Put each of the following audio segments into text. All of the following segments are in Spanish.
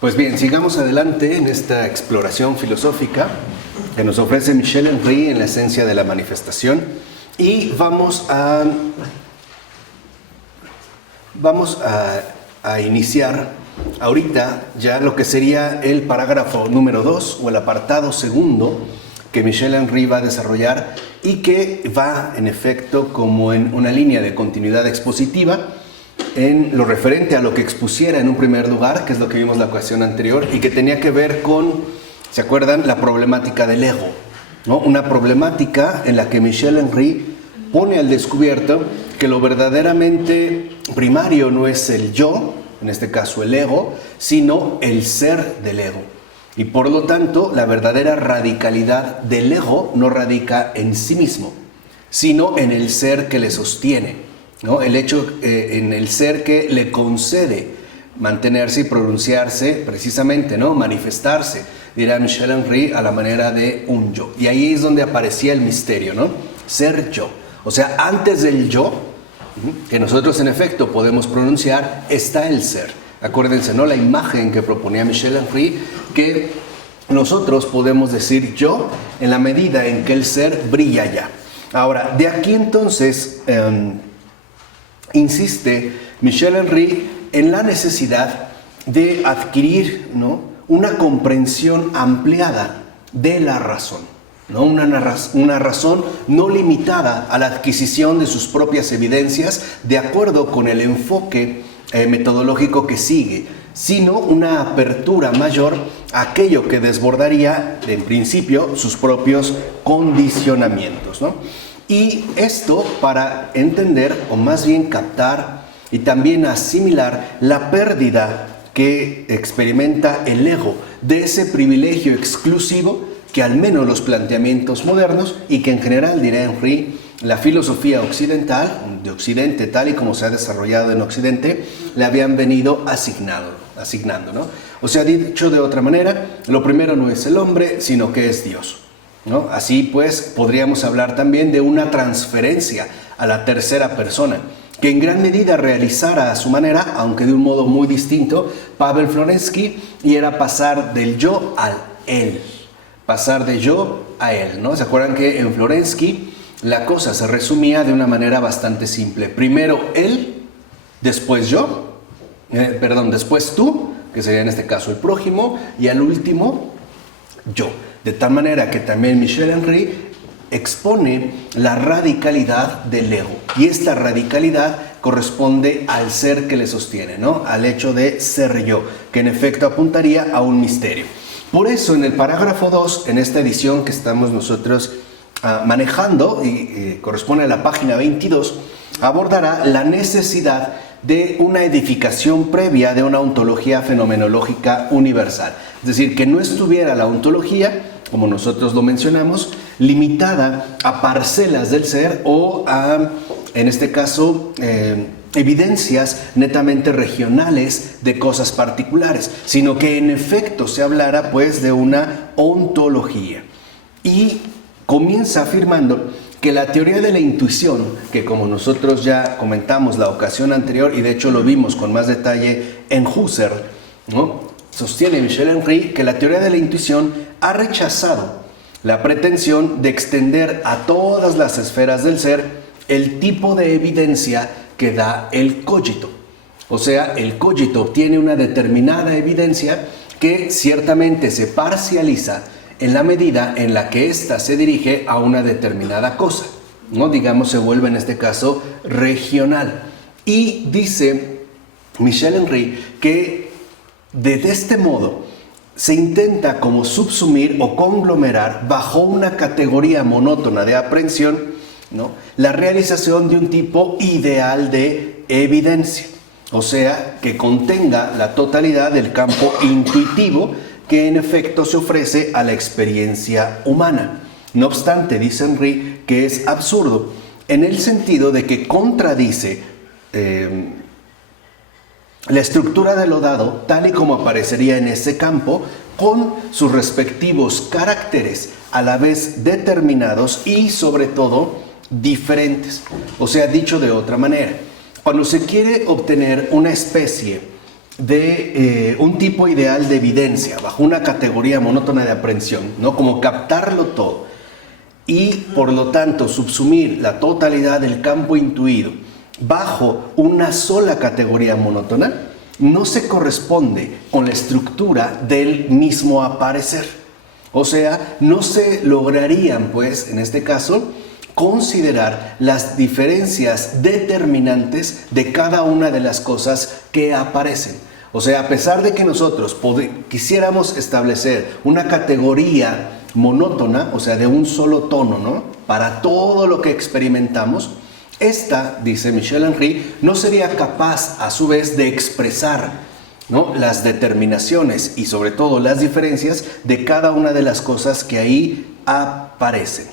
Pues bien, sigamos adelante en esta exploración filosófica que nos ofrece Michel Henry en la esencia de la manifestación y vamos a iniciar ahorita ya lo que sería el parágrafo número 2 o el apartado segundo que Michel Henry va a desarrollar y que va en efecto como en una línea de continuidad expositiva en lo referente a lo que expusiera en un primer lugar, que es lo que vimos la ocasión anterior y que tenía que ver con, ¿se acuerdan?, la problemática del ego, ¿no? Una problemática en la que Michel Henry pone al descubierto que lo verdaderamente primario no es el yo, en este caso el ego, sino el ser del ego. Y por lo tanto, la verdadera radicalidad del ego no radica en sí mismo, sino en el ser que le sostiene, ¿no? El hecho en el ser que le concede mantenerse y pronunciarse precisamente, ¿no? Manifestarse, dirá Michel Henry, a la manera de un yo. Y ahí es donde aparecía el misterio, ¿no? Ser yo. O sea, antes del yo, que nosotros en efecto podemos pronunciar, está el ser. Acuérdense, ¿no? La imagen que proponía Michel Henry, que nosotros podemos decir yo en la medida en que el ser brilla ya. Ahora, de aquí entonces insiste Michel Henry en la necesidad de adquirir, ¿no?, una comprensión ampliada de la razón, ¿no? Una razón no limitada a la adquisición de sus propias evidencias de acuerdo con el enfoque metodológico que sigue, sino una apertura mayor a aquello que desbordaría, en principio, sus propios condicionamientos, ¿no? Y esto para entender, o más bien captar, y también asimilar la pérdida que experimenta el ego de ese privilegio exclusivo que al menos los planteamientos modernos, y que en general, dirá Henry, la filosofía occidental, de Occidente tal y como se ha desarrollado en Occidente, le habían venido asignando, ¿no? O sea, dicho de otra manera, lo primero no es el hombre, sino que es Dios, ¿no? Así pues, podríamos hablar también de una transferencia a la tercera persona, que en gran medida realizara a su manera, aunque de un modo muy distinto, Pavel Florensky, y era pasar del yo al él, pasar de yo a él, ¿no? ¿Se acuerdan que en Florensky la cosa se resumía de una manera bastante simple? Primero él, después yo, después tú, que sería en este caso el prójimo, y al último yo. De tal manera que también Michel Henry expone la radicalidad del ego. Y esta radicalidad corresponde al ser que le sostiene, ¿no? Al hecho de ser yo, que en efecto apuntaría a un misterio. Por eso en el parágrafo 2, en esta edición que estamos nosotros manejando, y corresponde a la página 22, abordará la necesidad de una edificación previa de una ontología fenomenológica universal. Es decir, que no estuviera la ontología, como nosotros lo mencionamos, limitada a parcelas del ser o a, en este caso, evidencias netamente regionales de cosas particulares, sino que en efecto se hablara pues de una ontología. Y comienza afirmando que la teoría de la intuición, que como nosotros ya comentamos la ocasión anterior y de hecho lo vimos con más detalle en Husserl, ¿no?, sostiene Michel Henry que la teoría de la intuición ha rechazado la pretensión de extender a todas las esferas del ser el tipo de evidencia que da el cogito. O sea, el cogito obtiene una determinada evidencia que ciertamente se parcializa en la medida en la que ésta se dirige a una determinada cosa, ¿no? Digamos, se vuelve en este caso regional. Y dice Michel Henry que de este modo se intenta como subsumir o conglomerar bajo una categoría monótona de aprehensión, ¿no?, la realización de un tipo ideal de evidencia, o sea, que contenga la totalidad del campo intuitivo que en efecto se ofrece a la experiencia humana. No obstante, dice Henry que es absurdo en el sentido de que contradice la estructura de lo dado tal y como aparecería en ese campo, con sus respectivos caracteres a la vez determinados y sobre todo diferentes. O sea, dicho de otra manera, cuando se quiere obtener una especie de un tipo ideal de evidencia, bajo una categoría monótona de aprehensión, ¿no? Como captarlo todo y por lo tanto subsumir la totalidad del campo intuido bajo una sola categoría monótona, no se corresponde con la estructura del mismo aparecer. O sea, no se lograrían, pues, en este caso, considerar las diferencias determinantes de cada una de las cosas que aparecen. O sea, a pesar de que nosotros quisiéramos establecer una categoría monótona, o sea, de un solo tono, ¿no? Para todo lo que experimentamos, esta, dice Michel Henry, no sería capaz a su vez de expresar, ¿no?, las determinaciones y sobre todo las diferencias de cada una de las cosas que ahí aparecen.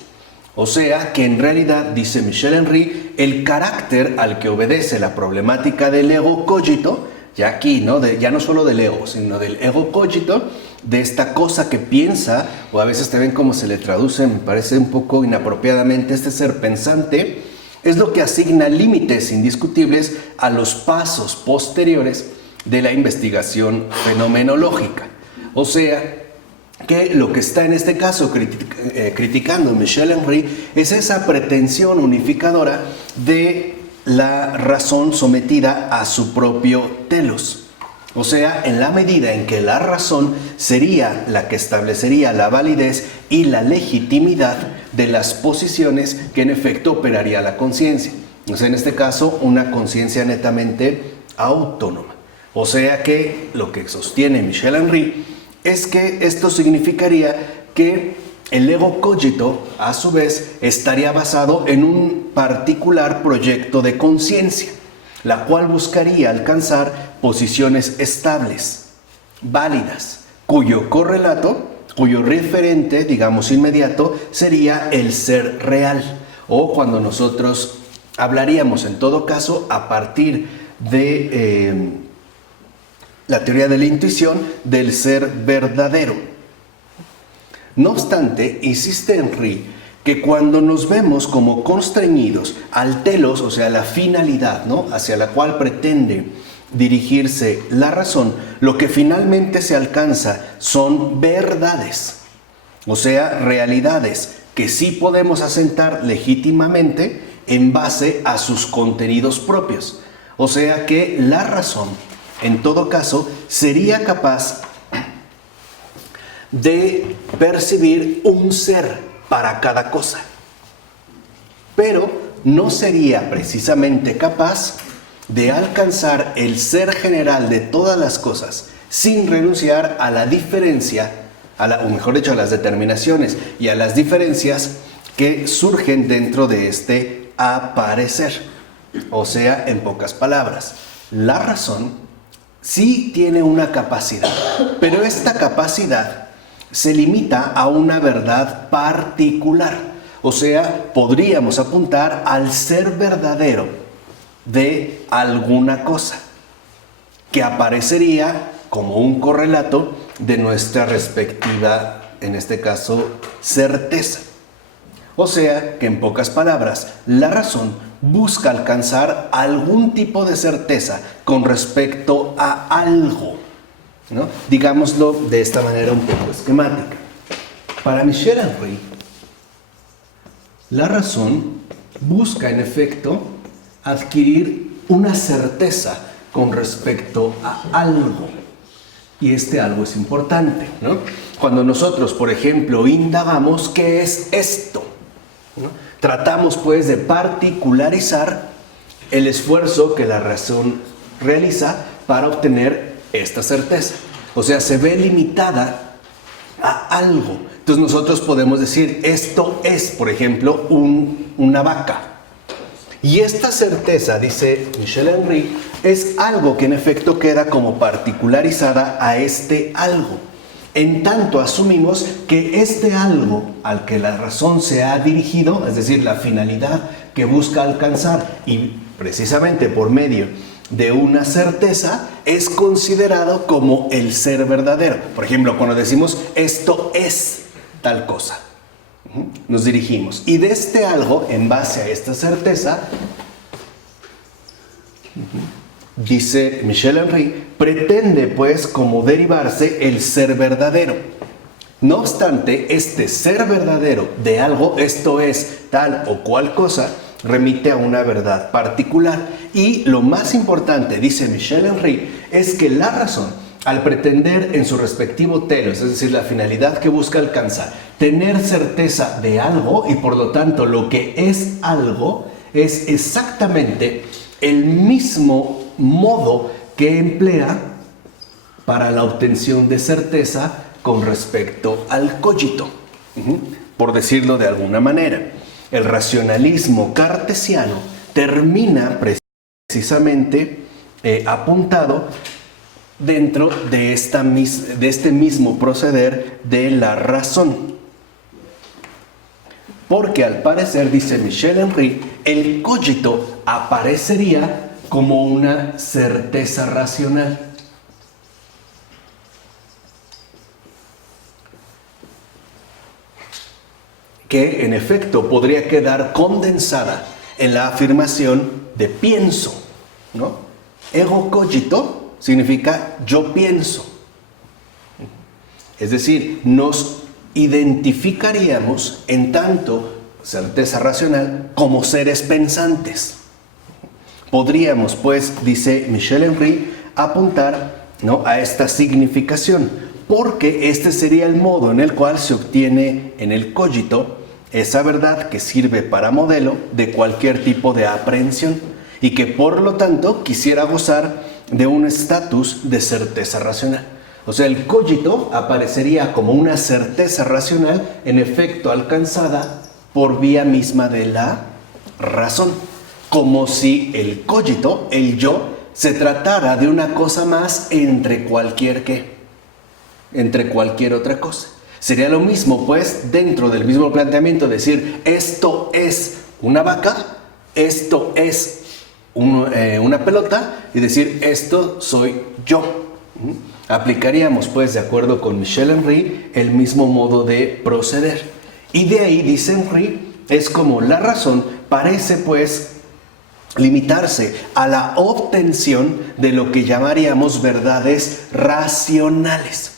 O sea que en realidad, dice Michel Henry, el carácter al que obedece la problemática del ego cogito, ya aquí, ¿no?, ya no solo del ego, sino del ego cogito, de esta cosa que piensa, o a veces también como se le traduce, me parece un poco inapropiadamente, este ser pensante, es lo que asigna límites indiscutibles a los pasos posteriores de la investigación fenomenológica. O sea, que lo que está en este caso criticando Michel Henry es esa pretensión unificadora de la razón sometida a su propio telos. O sea, en la medida en que la razón sería la que establecería la validez y la legitimidad de las posiciones que en efecto operaría la conciencia. O sea, en este caso, una conciencia netamente autónoma. O sea que lo que sostiene Michel Henry es que esto significaría que el ego cogito, a su vez, estaría basado en un particular proyecto de conciencia, la cual buscaría alcanzar posiciones estables, válidas, cuyo correlato, cuyo referente, digamos inmediato, sería el ser real. O cuando nosotros hablaríamos, en todo caso, a partir de la teoría de la intuición, del ser verdadero. No obstante, insiste Henry que cuando nos vemos como constreñidos al telos, o sea, la finalidad, ¿no?, hacia la cual pretende dirigirse la razón, lo que finalmente se alcanza son verdades, o sea, realidades que sí podemos asentar legítimamente en base a sus contenidos propios. O sea que la razón, en todo caso, sería capaz de percibir un ser para cada cosa, pero no sería precisamente capaz de alcanzar el ser general de todas las cosas sin renunciar a la diferencia, o mejor dicho, a las determinaciones y a las diferencias que surgen dentro de este aparecer. O sea, en pocas palabras, la razón sí tiene una capacidad, pero esta capacidad se limita a una verdad particular. O sea, podríamos apuntar al ser verdadero de alguna cosa, que aparecería como un correlato de nuestra respectiva, en este caso, certeza. O sea, que en pocas palabras, la razón busca alcanzar algún tipo de certeza con respecto a algo, ¿no? Digámoslo de esta manera un poco esquemática. Para Michel Henry, la razón busca en efecto adquirir una certeza con respecto a algo. Y este algo es importante, ¿no? Cuando nosotros, por ejemplo, indagamos qué es esto, ¿no?, tratamos pues de particularizar el esfuerzo que la razón realiza para obtener esta certeza. O sea, se ve limitada a algo. Entonces nosotros podemos decir, esto es, por ejemplo, una vaca. Y esta certeza, dice Michel Henry, es algo que en efecto queda como particularizada a este algo. En tanto asumimos que este algo al que la razón se ha dirigido, es decir, la finalidad que busca alcanzar, y precisamente por medio de una certeza, es considerado como el ser verdadero. Por ejemplo, cuando decimos esto es tal cosa, nos dirigimos. Y de este algo, en base a esta certeza, dice Michel Henry, pretende pues como derivarse el ser verdadero. No obstante, este ser verdadero de algo, esto es, tal o cual cosa, remite a una verdad particular. Y lo más importante, dice Michel Henry, es que la razón, al pretender en su respectivo telos, es decir, la finalidad que busca alcanzar, tener certeza de algo y por lo tanto lo que es algo, es exactamente el mismo modo que emplea para la obtención de certeza con respecto al cogito, por decirlo de alguna manera. El racionalismo cartesiano termina precisamente apuntado dentro de este mismo proceder de la razón. Porque al parecer, dice Michel Henry, el cogito aparecería como una certeza racional. Que en efecto podría quedar condensada en la afirmación de pienso, ¿no? Ego cogito significa yo pienso. Es decir, nos identificaríamos en tanto certeza racional como seres pensantes. Podríamos, pues, dice Michel Henry, apuntar, ¿no?, a esta significación, porque este sería el modo en el cual se obtiene en el cogito esa verdad que sirve para modelo de cualquier tipo de aprehensión y que por lo tanto quisiera gozar de un estatus de certeza racional. O sea, el cogito aparecería como una certeza racional en efecto alcanzada por vía misma de la razón, como si el cogito, el yo, se tratara de una cosa más entre cualquier otra cosa. Sería lo mismo, pues, dentro del mismo planteamiento, decir esto es una vaca, esto es una pelota, y decir esto soy yo. Aplicaríamos, pues, de acuerdo con Michel Henry, el mismo modo de proceder. Y de ahí, dice Henry, es como la razón parece, pues, limitarse a la obtención de lo que llamaríamos verdades racionales.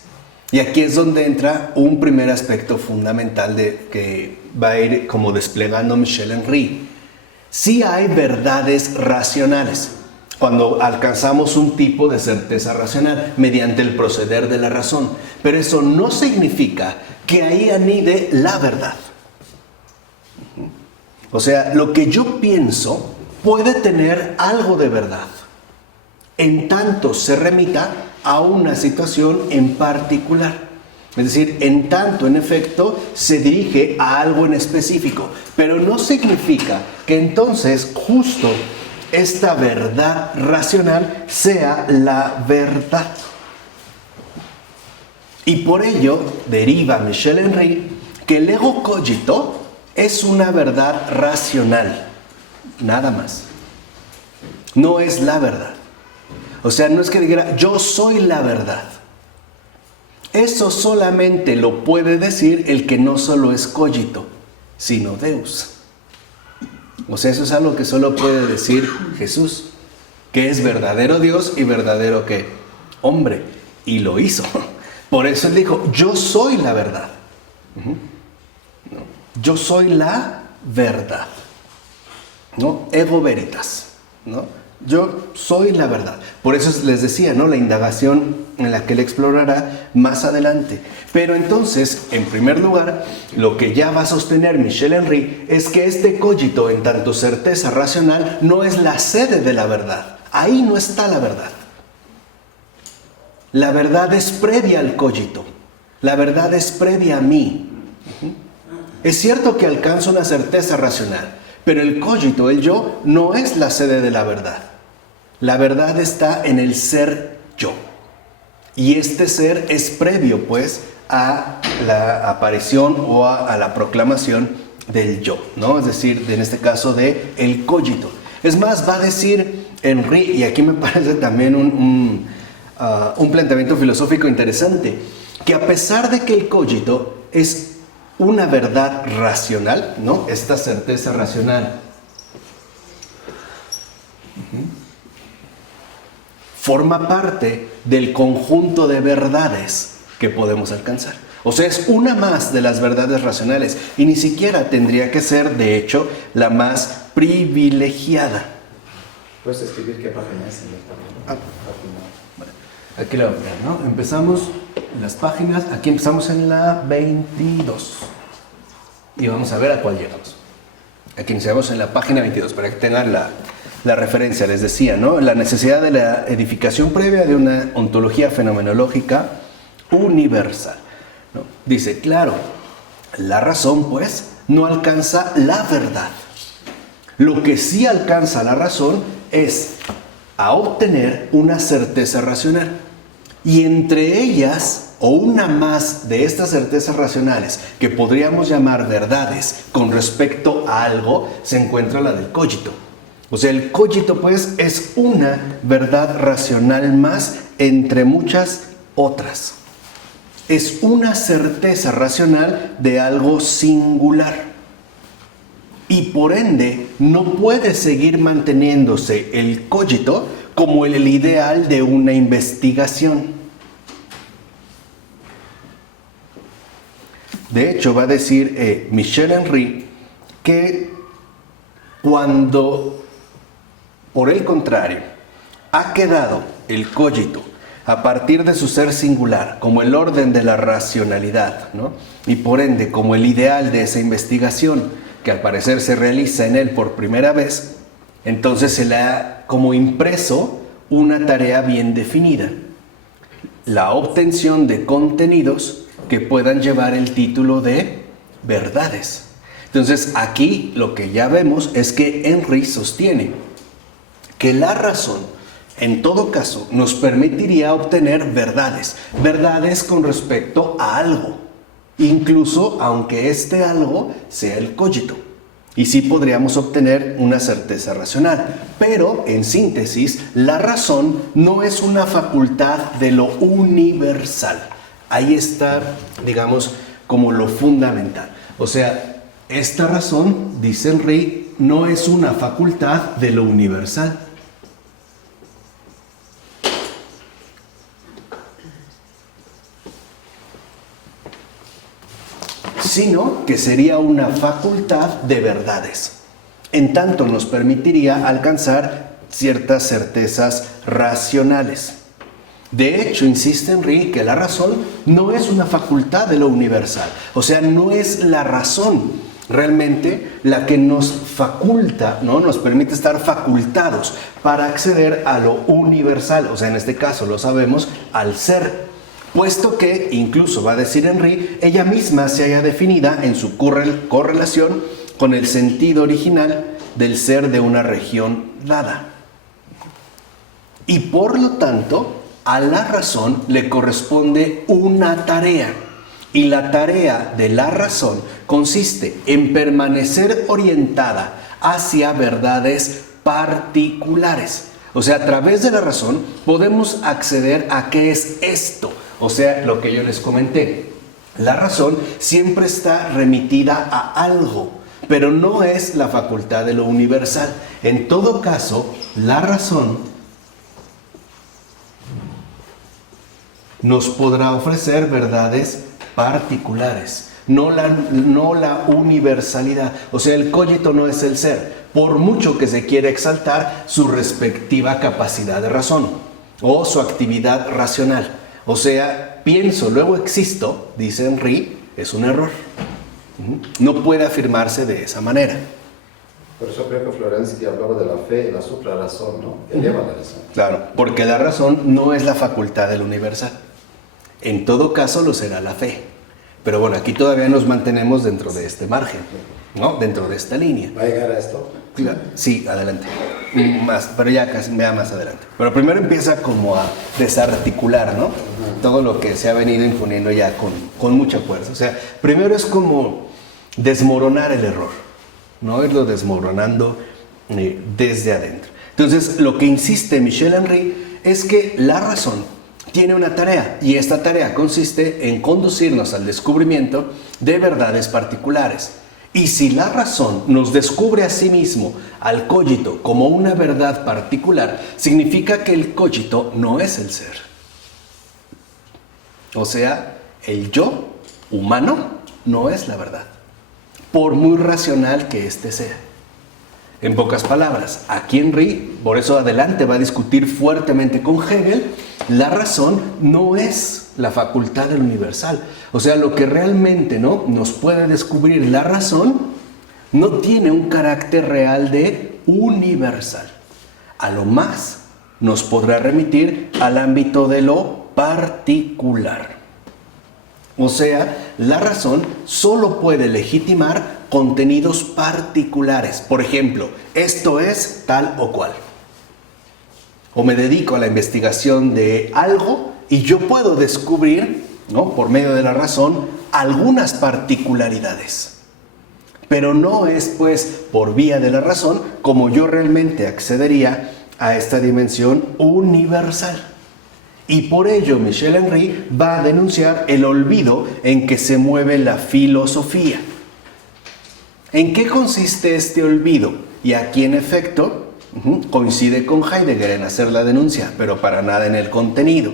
Y aquí es donde entra un primer aspecto fundamental que va a ir como desplegando Michel Henry. Sí hay verdades racionales cuando alcanzamos un tipo de certeza racional mediante el proceder de la razón, pero eso no significa que ahí anide la verdad. O sea, lo que yo pienso puede tener algo de verdad, en tanto se remita a una situación en particular. Es decir, en tanto, en efecto, se dirige a algo en específico, pero no significa que entonces justo esta verdad racional sea la verdad. Y por ello deriva Michel Henry que el ego cogito es una verdad racional, nada más. No es la verdad. O sea, no es que diga yo soy la verdad. Eso solamente lo puede decir el que no solo es cogito, sino Deus. O sea, eso es algo que solo puede decir Jesús, que es verdadero Dios y verdadero ¿qué? Hombre. Y lo hizo. Por eso él dijo, yo soy la verdad. Yo soy la verdad. ¿No? Ego veritas. ¿No? Yo soy la verdad. Por eso les decía, ¿no?, la indagación en la que él explorará más adelante. Pero entonces, en primer lugar, lo que ya va a sostener Michel Henry es que este cogito, en tanto certeza racional, no es la sede de la verdad. Ahí no está la verdad. La verdad es previa al cogito. La verdad es previa a mí. Es cierto que alcanzo una certeza racional, pero el cogito, el yo, no es la sede de la verdad. La verdad está en el ser yo. Y este ser es previo, pues, a la aparición o a la proclamación del yo, ¿no? Es decir, en este caso, de el cogito. Es más, va a decir Henry, y aquí me parece también un planteamiento filosófico interesante, que a pesar de que el cogito es una verdad racional, ¿no?, esta certeza racional, forma parte del conjunto de verdades que podemos alcanzar. O sea, es una más de las verdades racionales y ni siquiera tendría que ser, de hecho, la más privilegiada. ¿Puedes escribir qué página es en esta página? Bueno, aquí la voy a poner, ¿no? Empezamos las páginas, aquí empezamos en la 22 y vamos a ver a cuál llegamos. Aquí iniciamos en la página 22 para que tengan la referencia. Les decía, ¿no? La necesidad de la edificación previa de una ontología fenomenológica universal, ¿no? Dice, claro, la razón, pues, no alcanza la verdad. Lo que sí alcanza la razón es a obtener una certeza racional. Y entre ellas, o una más de estas certezas racionales, que podríamos llamar verdades con respecto a algo, se encuentra la del cogito. O sea, el cogito, pues, es una verdad racional más entre muchas otras. Es una certeza racional de algo singular. Y por ende, no puede seguir manteniéndose el cogito como el ideal de una investigación. De hecho, va a decir Michel Henry que cuando, por el contrario, ha quedado el cogito a partir de su ser singular como el orden de la racionalidad, ¿no? Y por ende como el ideal de esa investigación que al parecer se realiza en él por primera vez, entonces se le ha como impreso una tarea bien definida: la obtención de contenidos que puedan llevar el título de verdades. Entonces aquí lo que ya vemos es que Henry sostiene que la razón, en todo caso, nos permitiría obtener verdades, verdades con respecto a algo, incluso aunque este algo sea el cogito. Y sí podríamos obtener una certeza racional. Pero, en síntesis, la razón no es una facultad de lo universal. Ahí está, digamos, como lo fundamental. O sea, esta razón, dice Henry, no es una facultad de lo universal. Sino que sería una facultad de verdades. En tanto nos permitiría alcanzar ciertas certezas racionales. De hecho, insiste Henry que la razón no es una facultad de lo universal. O sea, no es la razón realmente la que nos faculta, ¿no? Nos permite estar facultados para acceder a lo universal. O sea, en este caso lo sabemos, al ser. Puesto que, incluso va a decir Henry, ella misma se haya definida en su correlación con el sentido original del ser de una región dada. Y por lo tanto, a la razón le corresponde una tarea. Y la tarea de la razón consiste en permanecer orientada hacia verdades particulares. O sea, a través de la razón podemos acceder a qué es esto. O sea, lo que yo les comenté, la razón siempre está remitida a algo, pero no es la facultad de lo universal. En todo caso, la razón nos podrá ofrecer verdades particulares, no la universalidad. O sea, el cogito no es el ser, por mucho que se quiera exaltar su respectiva capacidad de razón o su actividad racional. O sea, pienso, luego existo, dice Henry, es un error. No puede afirmarse de esa manera. Por eso creo que Florenzi hablaba de la fe y la suprarrazón, ¿no? Que lleva la razón. Claro, porque la razón no es la facultad del universal. En todo caso lo será la fe. Pero bueno, aquí todavía nos mantenemos dentro de este margen, ¿no? Dentro de esta línea. ¿Va a llegar a esto? Claro, sí, adelante. Más, pero ya casi vea más adelante. Pero primero empieza como a desarticular, ¿no? Todo lo que se ha venido imponiendo ya con mucha fuerza. O sea, primero es como desmoronar el error, ¿no? Irlo desmoronando desde adentro. Entonces, lo que insiste Michel Henry es que la razón tiene una tarea, y esta tarea consiste en conducirnos al descubrimiento de verdades particulares. Y si la razón nos descubre a sí mismo, al cogito, como una verdad particular, significa que el cogito no es el ser. O sea, el yo humano no es la verdad, por muy racional que éste sea. En pocas palabras, aquí Henry, por eso adelante va a discutir fuertemente con Hegel, la razón no es la facultad del universal. O sea, lo que realmente ¿no? nos puede descubrir la razón no tiene un carácter real de universal. A lo más nos podrá remitir al ámbito de lo particular. O sea, la razón solo puede legitimar contenidos particulares. Por ejemplo, esto es tal o cual. O me dedico a la investigación de algo y yo puedo descubrir, ¿no? por medio de la razón, algunas particularidades. Pero no es, pues, por vía de la razón como yo realmente accedería a esta dimensión universal. Y por ello Michel Henry va a denunciar el olvido en que se mueve la filosofía. ¿En qué consiste este olvido? Y aquí en efecto coincide con Heidegger en hacer la denuncia, pero para nada en el contenido.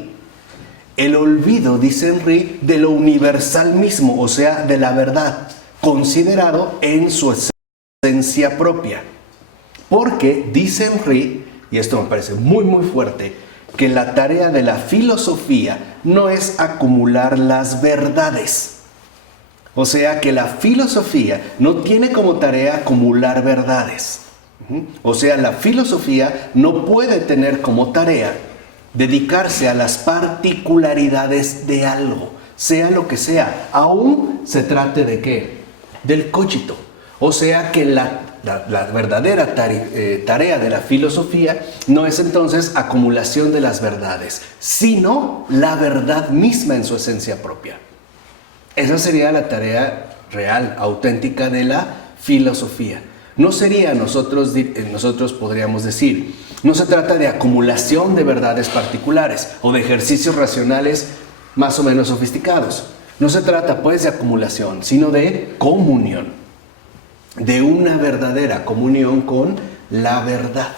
El olvido, dice Henry, de lo universal mismo, o sea, de la verdad, considerado en su esencia propia. Porque, dice Henry, y esto me parece muy muy fuerte, que la tarea de la filosofía no es acumular las verdades. O sea que la filosofía no tiene como tarea acumular verdades. O sea, la filosofía no puede tener como tarea dedicarse a las particularidades de algo, sea lo que sea, aún se trate de ¿qué? Del cogito. O sea que la verdadera tarea de la filosofía no es entonces acumulación de las verdades, sino la verdad misma en su esencia propia. Esa sería la tarea real, auténtica de la filosofía. No sería, nosotros podríamos decir, no se trata de acumulación de verdades particulares o de ejercicios racionales más o menos sofisticados. No se trata pues de acumulación, sino de comunión, de una verdadera comunión con la verdad.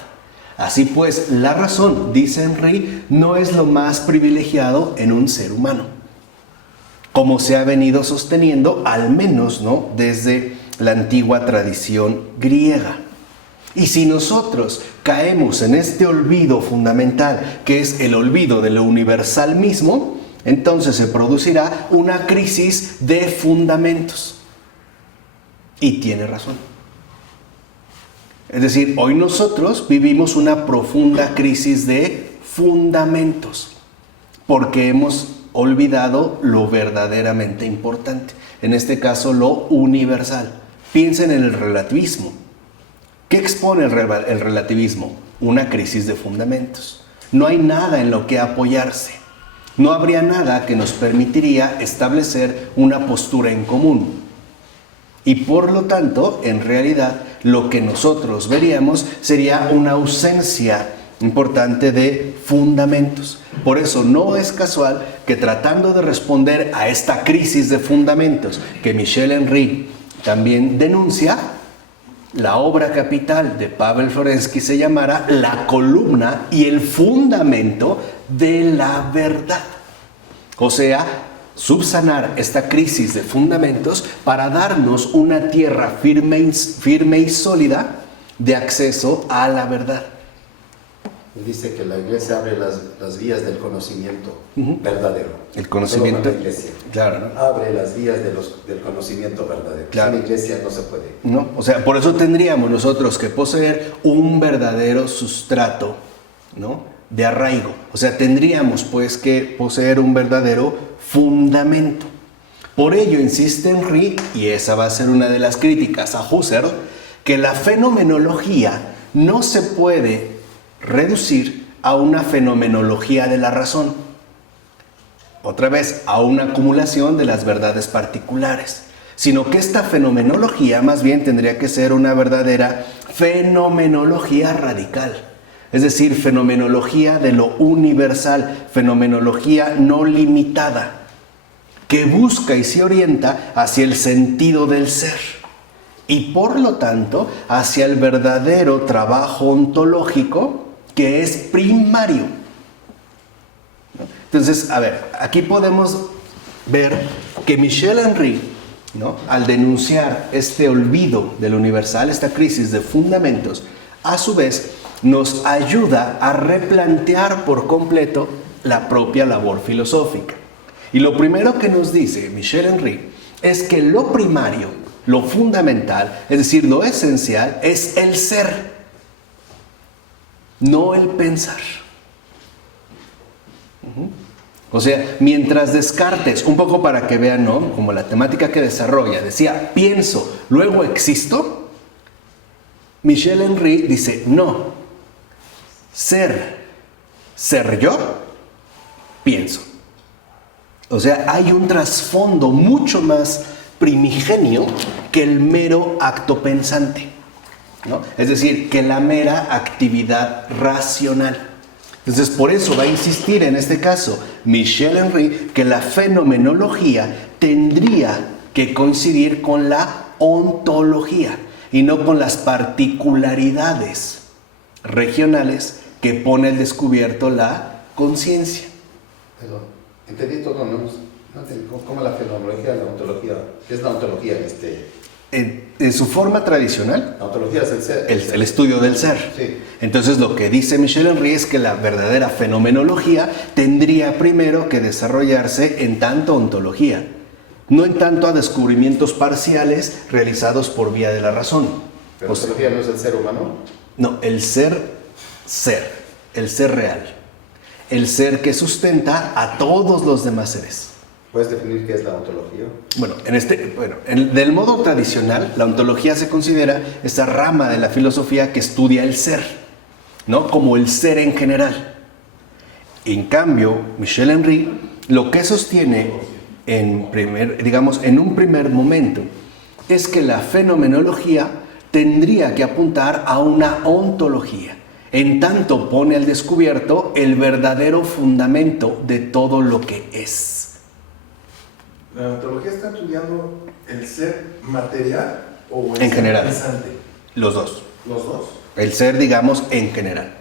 Así pues, la razón, dice Henry, no es lo más privilegiado en un ser humano, como se ha venido sosteniendo, al menos ¿no? desde la antigua tradición griega. Y si nosotros caemos en este olvido fundamental, que es el olvido de lo universal mismo, entonces se producirá una crisis de fundamentos. Y tiene razón. Es decir, hoy nosotros vivimos una profunda crisis de fundamentos, porque hemos olvidado lo verdaderamente importante, en este caso lo universal. Piensen en el relativismo. ¿Qué expone el relativismo? Una crisis de fundamentos. No hay nada en lo que apoyarse. No habría nada que nos permitiría establecer una postura en común. Y por lo tanto, en realidad, lo que nosotros veríamos sería una ausencia importante de fundamentos. Por eso no es casual que tratando de responder a esta crisis de fundamentos que Michel Henry también denuncia, la obra capital de Pavel Florensky se llamara La columna y el fundamento de la verdad. O sea, subsanar esta crisis de fundamentos para darnos una tierra firme y sólida de acceso a la verdad. Dice que la iglesia abre las vías del conocimiento verdadero. El conocimiento, la iglesia, claro, ¿no? Abre las vías del conocimiento verdadero. Claro. Sin la iglesia no se puede. ¿No? O sea, por eso tendríamos nosotros que poseer un verdadero sustrato, ¿no? de arraigo. O sea, tendríamos pues que poseer un verdadero fundamento. Por ello insiste Henry, y esa va a ser una de las críticas a Husserl, que la fenomenología no se puede reducir a una fenomenología de la razón. Otra vez, a una acumulación de las verdades particulares, sino que esta fenomenología más bien tendría que ser una verdadera fenomenología radical. Es decir, fenomenología de lo universal, fenomenología no limitada, que busca y se orienta hacia el sentido del ser. y por lo tanto hacia el verdadero trabajo ontológico que es primario. ¿No? Entonces, a ver, aquí podemos ver que Michel Henry, ¿no?, al denunciar este olvido del universal, esta crisis de fundamentos, a su vez nos ayuda a replantear por completo la propia labor filosófica. Y lo primero que nos dice Michel Henry es que lo primario, lo fundamental, es decir, lo esencial, es el ser, no el pensar. O sea, mientras Descartes, un poco para que vean, ¿no?, como la temática que desarrolla, decía, pienso, luego existo, Michel Henry dice, no, ser yo, pienso. O sea, hay un trasfondo mucho más primigenio que el mero acto pensante, ¿no? Es decir, que la mera actividad racional. Entonces, por eso va a insistir en este caso Michel Henry que la fenomenología tendría que coincidir con la ontología y no con las particularidades regionales que pone al descubierto la conciencia. Perdón, entendí todo, no entendí cómo la fenomenología, la ontología. ¿Qué es la ontología en este? En su forma tradicional, La ontología es el ser. el estudio del ser. Sí. Entonces lo que dice Michel Henry es que la verdadera fenomenología tendría primero que desarrollarse en tanto ontología, no en tanto a descubrimientos parciales realizados por vía de la razón. ¿Pero la ontología no es el ser humano? No, el ser real, el ser que sustenta a todos los demás seres. ¿Puedes definir qué es la ontología? Bueno, del modo tradicional, la ontología se considera esa rama de la filosofía que estudia el ser, ¿no?, como el ser en general. En cambio, Michel Henry lo que sostiene en un primer momento es que la fenomenología tendría que apuntar a una ontología, en tanto pone al descubierto el verdadero fundamento de todo lo que es. ¿La ontología está estudiando el ser material o el En ser general. pensante? Los dos. Los dos. El ser, digamos, en general.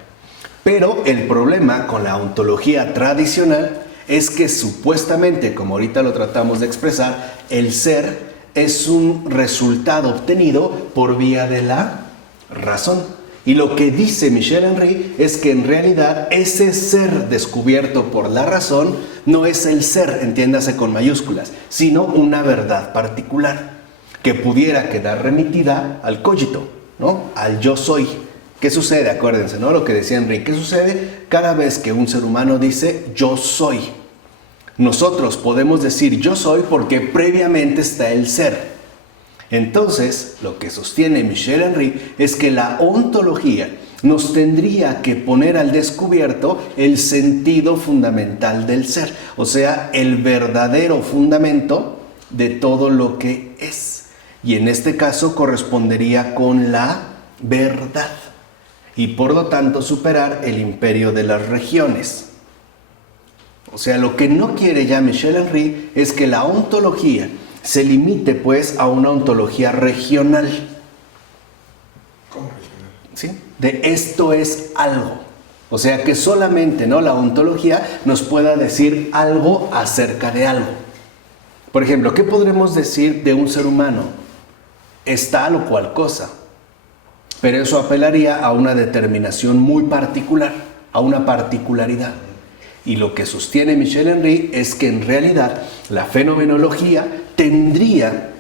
Pero el problema con la ontología tradicional es que supuestamente, como ahorita lo tratamos de expresar, el ser es un resultado obtenido por vía de la razón. Y lo que dice Michel Henry es que en realidad ese ser descubierto por la razón no es el ser, entiéndase con mayúsculas, sino una verdad particular que pudiera quedar remitida al cogito, ¿no?, al yo soy. ¿Qué sucede? Acuérdense, ¿no?, lo que decía Henry. ¿Qué sucede cada vez que un ser humano dice yo soy? Nosotros podemos decir yo soy porque previamente está el ser. Entonces, lo que sostiene Michel Henry es que la ontología nos tendría que poner al descubierto el sentido fundamental del ser, o sea, el verdadero fundamento de todo lo que es. Y en este caso correspondería con la verdad y por lo tanto superar el imperio de las regiones. O sea, lo que no quiere ya Michel Henry es que la ontología se limite pues a una ontología regional. ¿Cómo regional? ¿Sí? De esto es algo. O sea que solamente, ¿no?, la ontología nos pueda decir algo acerca de algo. Por ejemplo, ¿qué podremos decir de un ser humano? Es tal o cual cosa. Pero eso apelaría a una determinación muy particular, a una particularidad. Y lo que sostiene Michel Henry es que en realidad la fenomenología tendría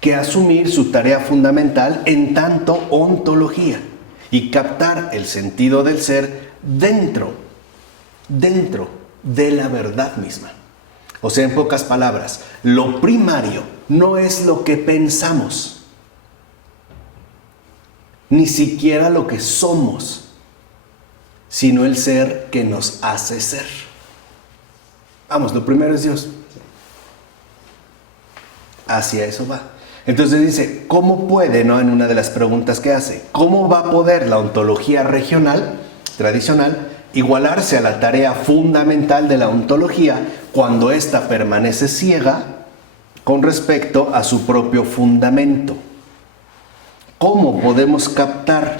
que asumir su tarea fundamental en tanto ontología y captar el sentido del ser dentro de la verdad misma. O sea, en pocas palabras, lo primario no es lo que pensamos, ni siquiera lo que somos, sino el ser que nos hace ser. Vamos, lo primero es Dios. Hacia eso va. Entonces dice, ¿cómo puede, no?, en una de las preguntas que hace, ¿cómo va a poder la ontología regional, tradicional, igualarse a la tarea fundamental de la ontología cuando ésta permanece ciega con respecto a su propio fundamento? ¿Cómo podemos captar,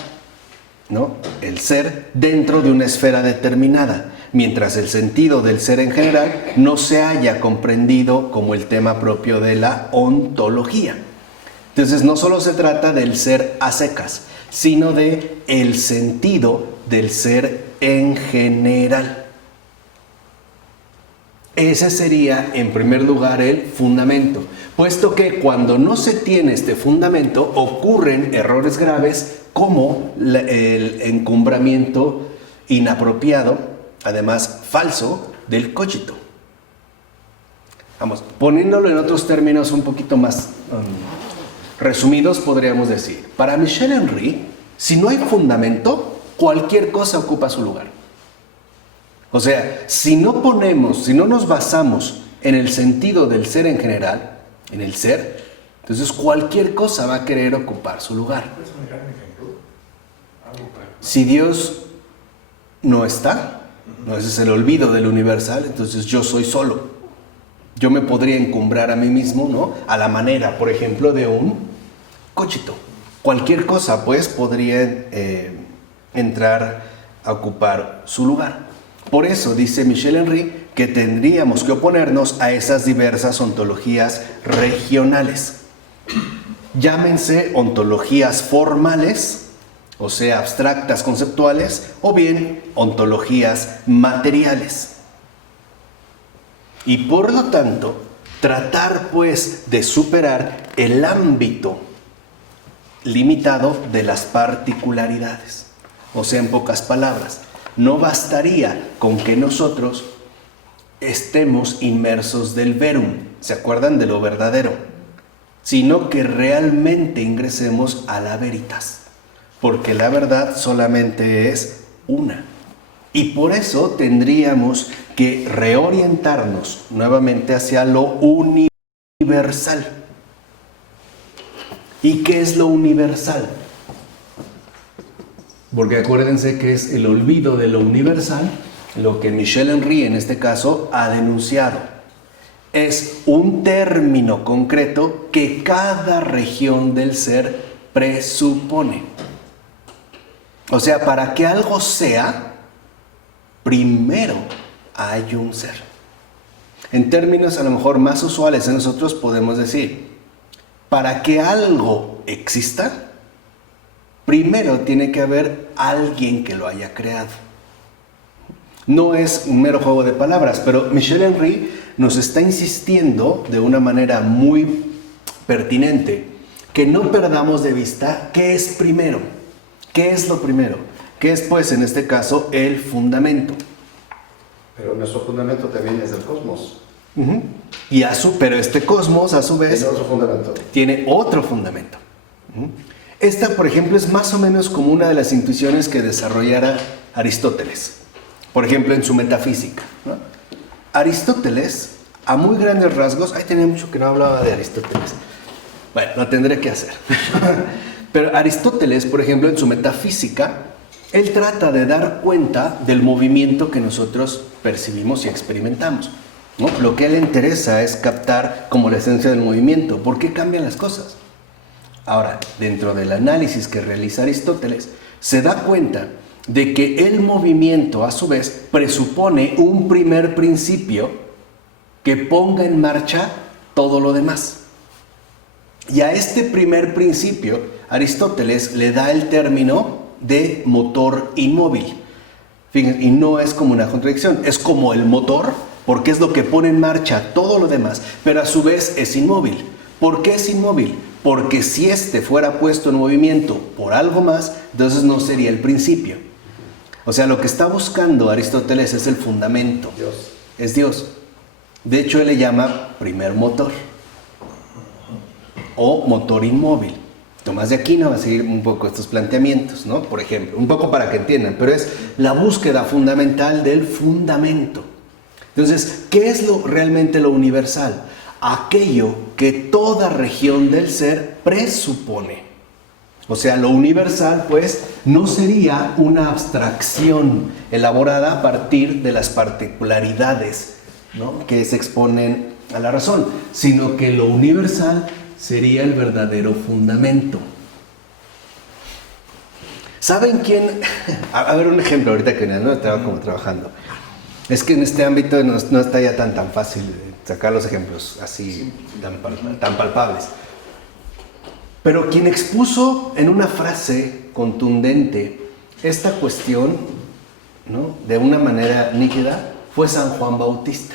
¿no?, el ser dentro de una esfera determinada, mientras el sentido del ser en general no se haya comprendido como el tema propio de la ontología? Entonces no solo se trata del ser a secas, sino de el sentido del ser en general. Ese sería, en primer lugar, el fundamento, puesto que cuando no se tiene este fundamento ocurren errores graves como el encumbramiento inapropiado, además falso, del cogito. Vamos, poniéndolo en otros términos un poquito más resumidos, podríamos decir, para Michel Henry, si no hay fundamento, cualquier cosa ocupa su lugar. O sea, si no nos basamos en el sentido del ser en general, en el ser, entonces cualquier cosa va a querer ocupar su lugar. ¿Puedes poner un ejemplo? Algo práctico. Si Dios no está, no, ese es el olvido del universal, entonces yo soy solo. Yo me podría encumbrar a mí mismo, ¿no?, a la manera, por ejemplo, de un cochito. Cualquier cosa, pues, podría entrar a ocupar su lugar. Por eso dice Michel Henry que tendríamos que oponernos a esas diversas ontologías regionales. Llámense ontologías formales, o sea, abstractas, conceptuales, o bien ontologías materiales. Y por lo tanto, tratar pues de superar el ámbito limitado de las particularidades. O sea, en pocas palabras, no bastaría con que nosotros estemos inmersos del verum, ¿se acuerdan de lo verdadero? Sino que realmente ingresemos a la veritas, porque la verdad solamente es una. Y por eso tendríamos que reorientarnos nuevamente hacia lo universal. ¿Y qué es lo universal? Porque acuérdense que es el olvido de lo universal lo que Michel Henry en este caso ha denunciado. Es un término concreto que cada región del ser presupone. O sea, para que algo sea, primero hay un ser. En términos a lo mejor más usuales en nosotros podemos decir, para que algo exista, primero tiene que haber alguien que lo haya creado. No es un mero juego de palabras, pero Michel Henry nos está insistiendo de una manera muy pertinente que no perdamos de vista qué es primero. ¿Qué es lo primero? ¿Qué es, pues, en este caso, el fundamento? Pero nuestro fundamento también es el cosmos. Uh-huh. Pero este cosmos, a su vez, tiene otro fundamento. Uh-huh. Esta, por ejemplo, es más o menos como una de las intuiciones que desarrollara Aristóteles, por ejemplo, en su metafísica, ¿no? Aristóteles, a muy grandes rasgos, tenía mucho que no hablaba de Aristóteles. Bueno, lo tendré que hacer. Pero Aristóteles, por ejemplo, en su metafísica, él trata de dar cuenta del movimiento que nosotros percibimos y experimentamos, ¿no? Lo que a él le interesa es captar como la esencia del movimiento. ¿Por qué cambian las cosas? Ahora, dentro del análisis que realiza Aristóteles, se da cuenta de que el movimiento, a su vez, presupone un primer principio que ponga en marcha todo lo demás. Y a este primer principio, Aristóteles le da el término de motor inmóvil. Fíjense, y no es como una contradicción, es como el motor, porque es lo que pone en marcha todo lo demás, pero a su vez es inmóvil. ¿Por qué es inmóvil? Porque si este fuera puesto en movimiento por algo más, entonces no sería el principio. O sea, lo que está buscando Aristóteles es el fundamento. Dios. Es Dios. De hecho, él le llama primer motor o motor inmóvil. Tomás de Aquino va a seguir un poco estos planteamientos, ¿no? Por ejemplo, un poco para que entiendan, pero es la búsqueda fundamental del fundamento. Entonces, ¿qué es realmente lo universal? Aquello que toda región del ser presupone. O sea, lo universal, pues, no sería una abstracción elaborada a partir de las particularidades, ¿no?, que se exponen a la razón, sino que lo universal sería el verdadero fundamento. ¿Saben quién? A ver, un ejemplo ahorita que no estaba como trabajando. Es que en este ámbito no está ya tan fácil sacar los ejemplos así tan palpables. Pero quien expuso en una frase contundente esta cuestión, ¿no?, de una manera nítida, fue San Juan Bautista.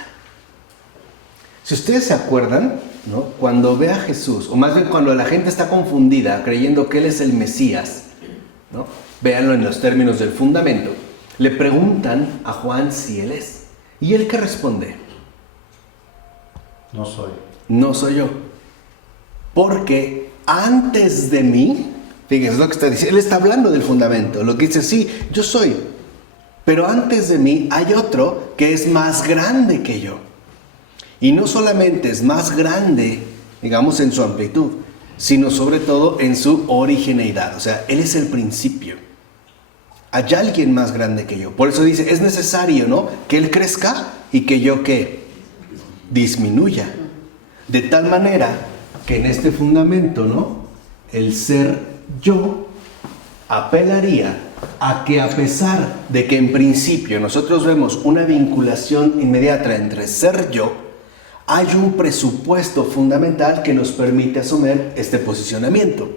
Si ustedes se acuerdan, ¿no?, cuando ve a Jesús, o más bien cuando la gente está confundida creyendo que Él es el Mesías, ¿no?, véanlo en los términos del fundamento, le preguntan a Juan si Él es. ¿Y él qué responde? No soy. No soy yo. Porque antes de mí, fíjense lo que está diciendo, él está hablando del fundamento, lo que dice, sí, yo soy, pero antes de mí hay otro que es más grande que yo. Y no solamente es más grande, digamos, en su amplitud, sino sobre todo en su origineidad. O sea, Él es el principio. Hay alguien más grande que yo. Por eso dice, es necesario, ¿no?, que Él crezca y que yo, ¿qué?, disminuya. De tal manera que en este fundamento, ¿no?, el ser yo apelaría a que, a pesar de que en principio nosotros vemos una vinculación inmediata entre ser yo, hay un presupuesto fundamental que nos permite asumir este posicionamiento.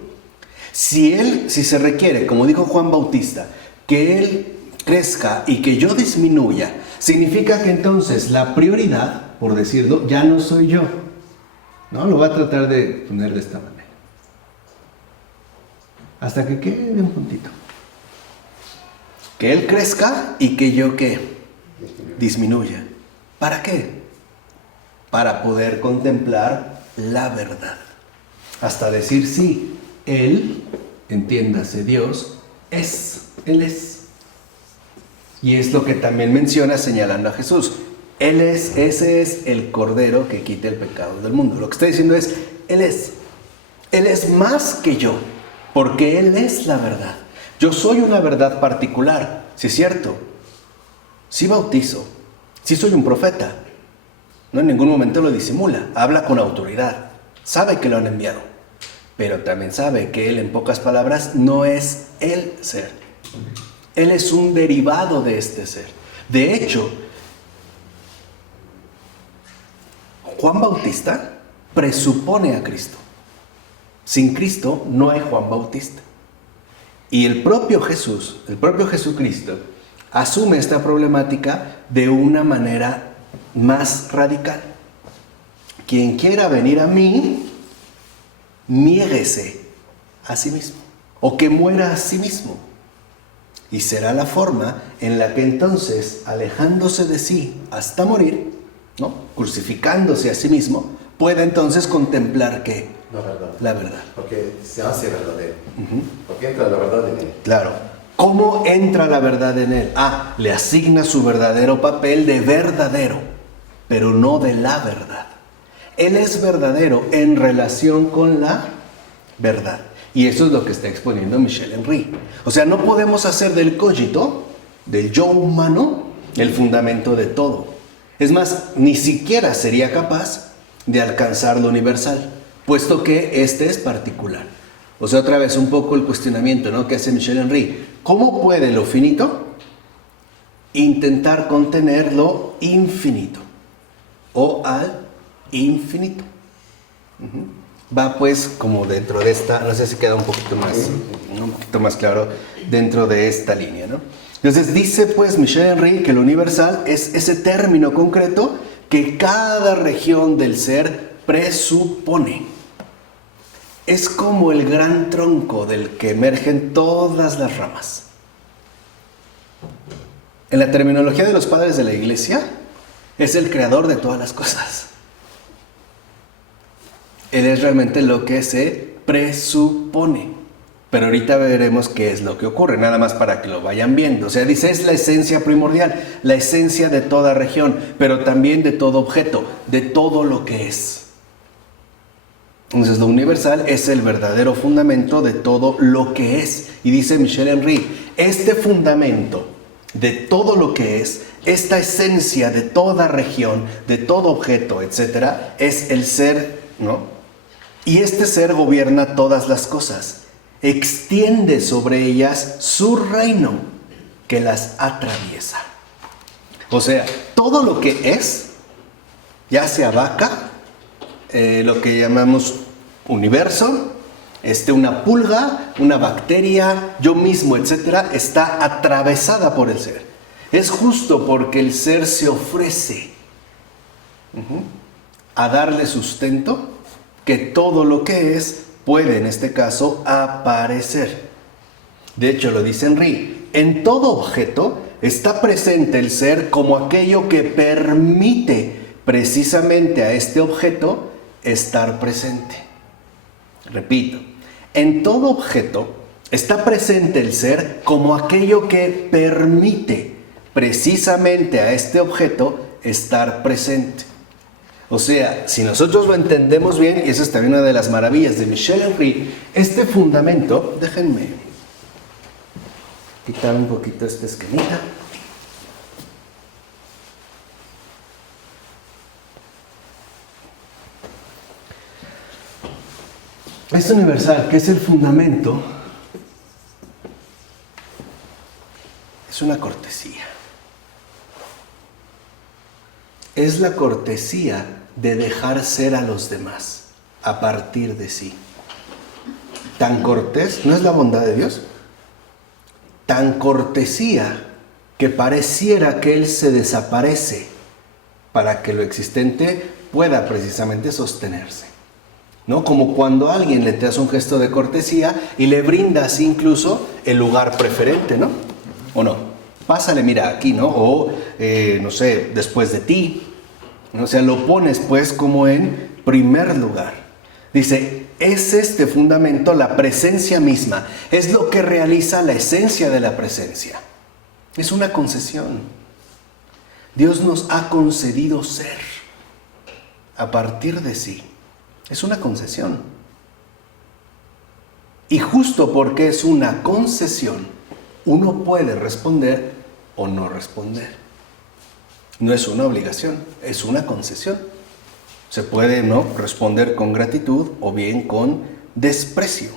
Si se requiere, como dijo Juan Bautista, que Él crezca y que yo disminuya, significa que entonces la prioridad, por decirlo, ya no soy yo. ¿No? Lo voy a tratar de poner de esta manera. Hasta que quede un puntito. Que Él crezca y que yo, ¿qué?, disminuya. ¿Para qué? Para poder contemplar la verdad. Hasta decir, sí, Él, entiéndase Dios, Él es. Y es lo que también menciona señalando a Jesús. Ese es el Cordero que quita el pecado del mundo. Lo que está diciendo es, Él es más que yo, porque Él es la verdad. Yo soy una verdad particular, sí es cierto. Sí bautizo, sí soy un profeta. No, en ningún momento lo disimula, habla con autoridad, sabe que lo han enviado, pero también sabe que Él, en pocas palabras, no es el ser. Él es un derivado de este ser. De hecho, Juan Bautista presupone a Cristo. Sin Cristo no hay Juan Bautista. Y el propio Jesús, el propio Jesucristo, asume esta problemática de una manera más radical. Quien quiera venir a mí, niéguese a sí mismo, o que muera a sí mismo. Y será la forma en la que entonces, alejándose de sí hasta morir, ¿no?, crucificándose a sí mismo, pueda entonces contemplar ¿qué? La verdad. Porque se hace verdadero. Porque entra la verdad en Él. Claro. ¿Cómo entra la verdad en Él? Le asigna su verdadero papel de verdadero, pero no de la verdad. Él es verdadero en relación con la verdad. Y eso es lo que está exponiendo Michel Henry. O sea, no podemos hacer del cogito, del yo humano, el fundamento de todo. Es más, ni siquiera sería capaz de alcanzar lo universal, puesto que este es particular. O sea, otra vez un poco el cuestionamiento, ¿no?, que hace Michel Henry. ¿Cómo puede lo finito intentar contener lo infinito? O al infinito. Va pues como dentro de esta, no sé si queda un poquito más claro dentro de esta línea, ¿no? Entonces dice pues Michel Henry que lo universal es ese término concreto que cada región del ser presupone. Es como el gran tronco del que emergen todas las ramas. En la terminología de los padres de la Iglesia, es el creador de todas las cosas. Él es realmente lo que se presupone. Pero ahorita veremos qué es lo que ocurre, nada más para que lo vayan viendo. O sea, dice, es la esencia primordial, la esencia de toda región, pero también de todo objeto, de todo lo que es. Entonces, lo universal es el verdadero fundamento de todo lo que es. Y dice Michel Henry, este fundamento de todo lo que es, esta esencia de toda región, de todo objeto, etcétera, es el ser, ¿no? Y este ser gobierna todas las cosas. extiende sobre ellas su reino que las atraviesa. O sea, todo lo que es, ya sea vaca, lo que llamamos universo, una pulga, una bacteria, yo mismo, etcétera, está atravesada por el ser. Es justo porque el ser se ofrece a darle sustento que todo lo que es puede, en este caso, aparecer. De hecho, lo dice Henry, en todo objeto está presente el ser como aquello que permite precisamente a este objeto estar presente. Repito, en todo objeto está presente el ser como aquello que permite precisamente a este objeto estar presente. O sea, si nosotros lo entendemos bien, y esa es también una de las maravillas de Michel Henry, este fundamento, déjenme quitar un poquito esta esquemita. Es universal, que es el fundamento, es una cortesía. Es la cortesía de dejar ser a los demás a partir de sí. Tan cortés, ¿no es la bondad de Dios? Tan cortesía que pareciera que Él se desaparece para que lo existente pueda precisamente sostenerse. ¿No? Como cuando a alguien le hace un gesto de cortesía y le brinda así incluso el lugar preferente, ¿no? ¿O no? Pásale, mira, aquí, ¿no? O, no sé, después de ti. ¿No? O sea, lo pones pues como en primer lugar. Dice, es este fundamento la presencia misma. Es lo que realiza la esencia de la presencia. Es una concesión. Dios nos ha concedido ser a partir de sí. Es una concesión. Y justo porque es una concesión, uno puede responder o no responder. No es una obligación, es una concesión. Se puede no responder con gratitud o bien con desprecio.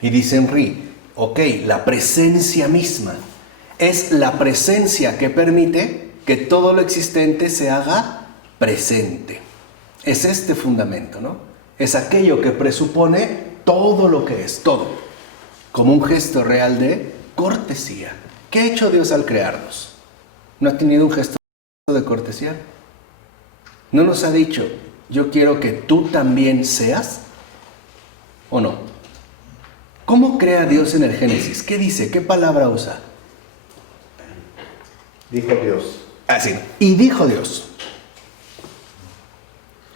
Y dice Henry, ok, la presencia misma es la presencia que permite que todo lo existente se haga presente. Es este fundamento, ¿no? Es aquello que presupone todo lo que es, todo, como un gesto real de cortesía. ¿Qué ha hecho Dios al crearnos? ¿No ha tenido un gesto de cortesía? ¿No nos ha dicho, yo quiero que tú también seas? ¿O no? ¿Cómo crea Dios en el Génesis? ¿Qué dice? ¿Qué palabra usa? Dijo Dios. Así. Y dijo Dios.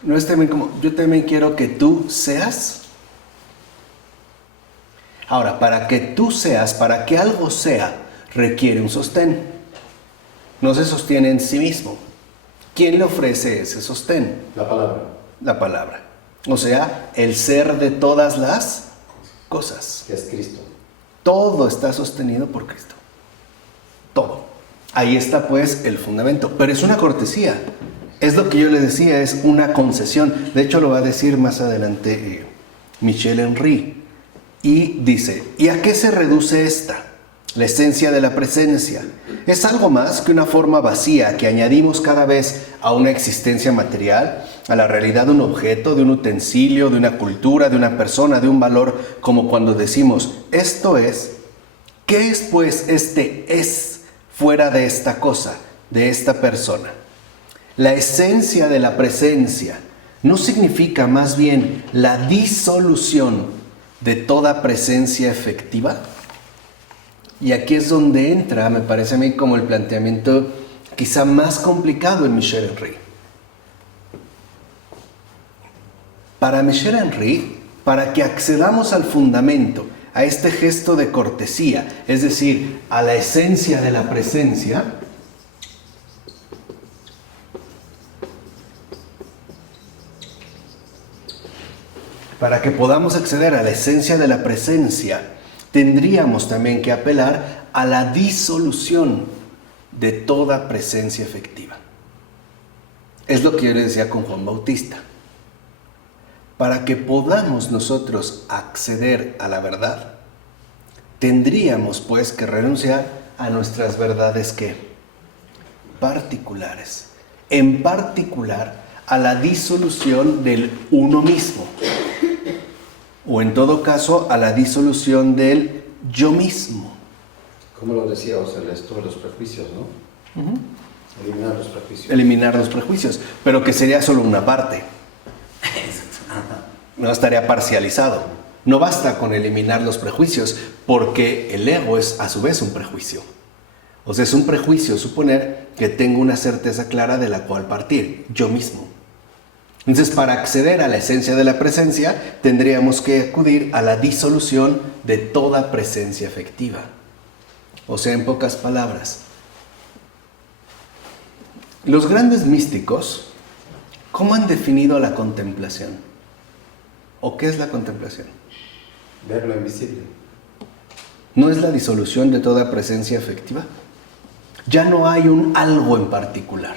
¿No es también como, yo también quiero que tú seas? Ahora, para que tú seas, para que algo sea, requiere un sostén. No se sostiene en sí mismo. ¿Quién le ofrece ese sostén? La palabra. La palabra. O sea, el ser de todas las cosas. Que es Cristo. Todo está sostenido por Cristo. Todo. Ahí está pues el fundamento. Pero es una cortesía. Es lo que yo le decía, es una concesión. De hecho, lo va a decir más adelante Michel Henry. Y dice, ¿y a qué se reduce esta? La esencia de la presencia. Es algo más que una forma vacía que añadimos cada vez a una existencia material, a la realidad de un objeto, de un utensilio, de una cultura, de una persona, de un valor, como cuando decimos, esto es. ¿Qué es pues este es fuera de esta cosa, de esta persona? La esencia de la presencia no significa más bien la disolución de toda presencia efectiva. Y aquí es donde entra, me parece a mí, como el planteamiento quizá más complicado en Michel Henry. Para Michel Henry, para que accedamos al fundamento, a este gesto de cortesía, es decir, a la esencia de la presencia, para que podamos acceder a la esencia de la presencia, tendríamos también que apelar a la disolución de toda presencia efectiva. Es lo que yo le decía con Juan Bautista. para que podamos nosotros acceder a la verdad, tendríamos pues que renunciar a nuestras verdades ¿qué? Particulares. En particular a la disolución del uno mismo. O en todo caso a la disolución del yo mismo. Como lo decía esto de los prejuicios, ¿no? Eliminar los prejuicios. Eliminar los prejuicios, pero que sería solo una parte. No estaría parcializado. No basta con eliminar los prejuicios, porque el ego es a su vez un prejuicio. O sea, es un prejuicio suponer que tengo una certeza clara de la cual partir, yo mismo. Entonces, para acceder a la esencia de la presencia, tendríamos que acudir a la disolución de toda presencia efectiva. O sea, en pocas palabras, los grandes místicos, ¿cómo han definido la contemplación? ¿O qué es la contemplación? Ver lo invisible. ¿No es la disolución de toda presencia efectiva? Ya no hay un algo en particular,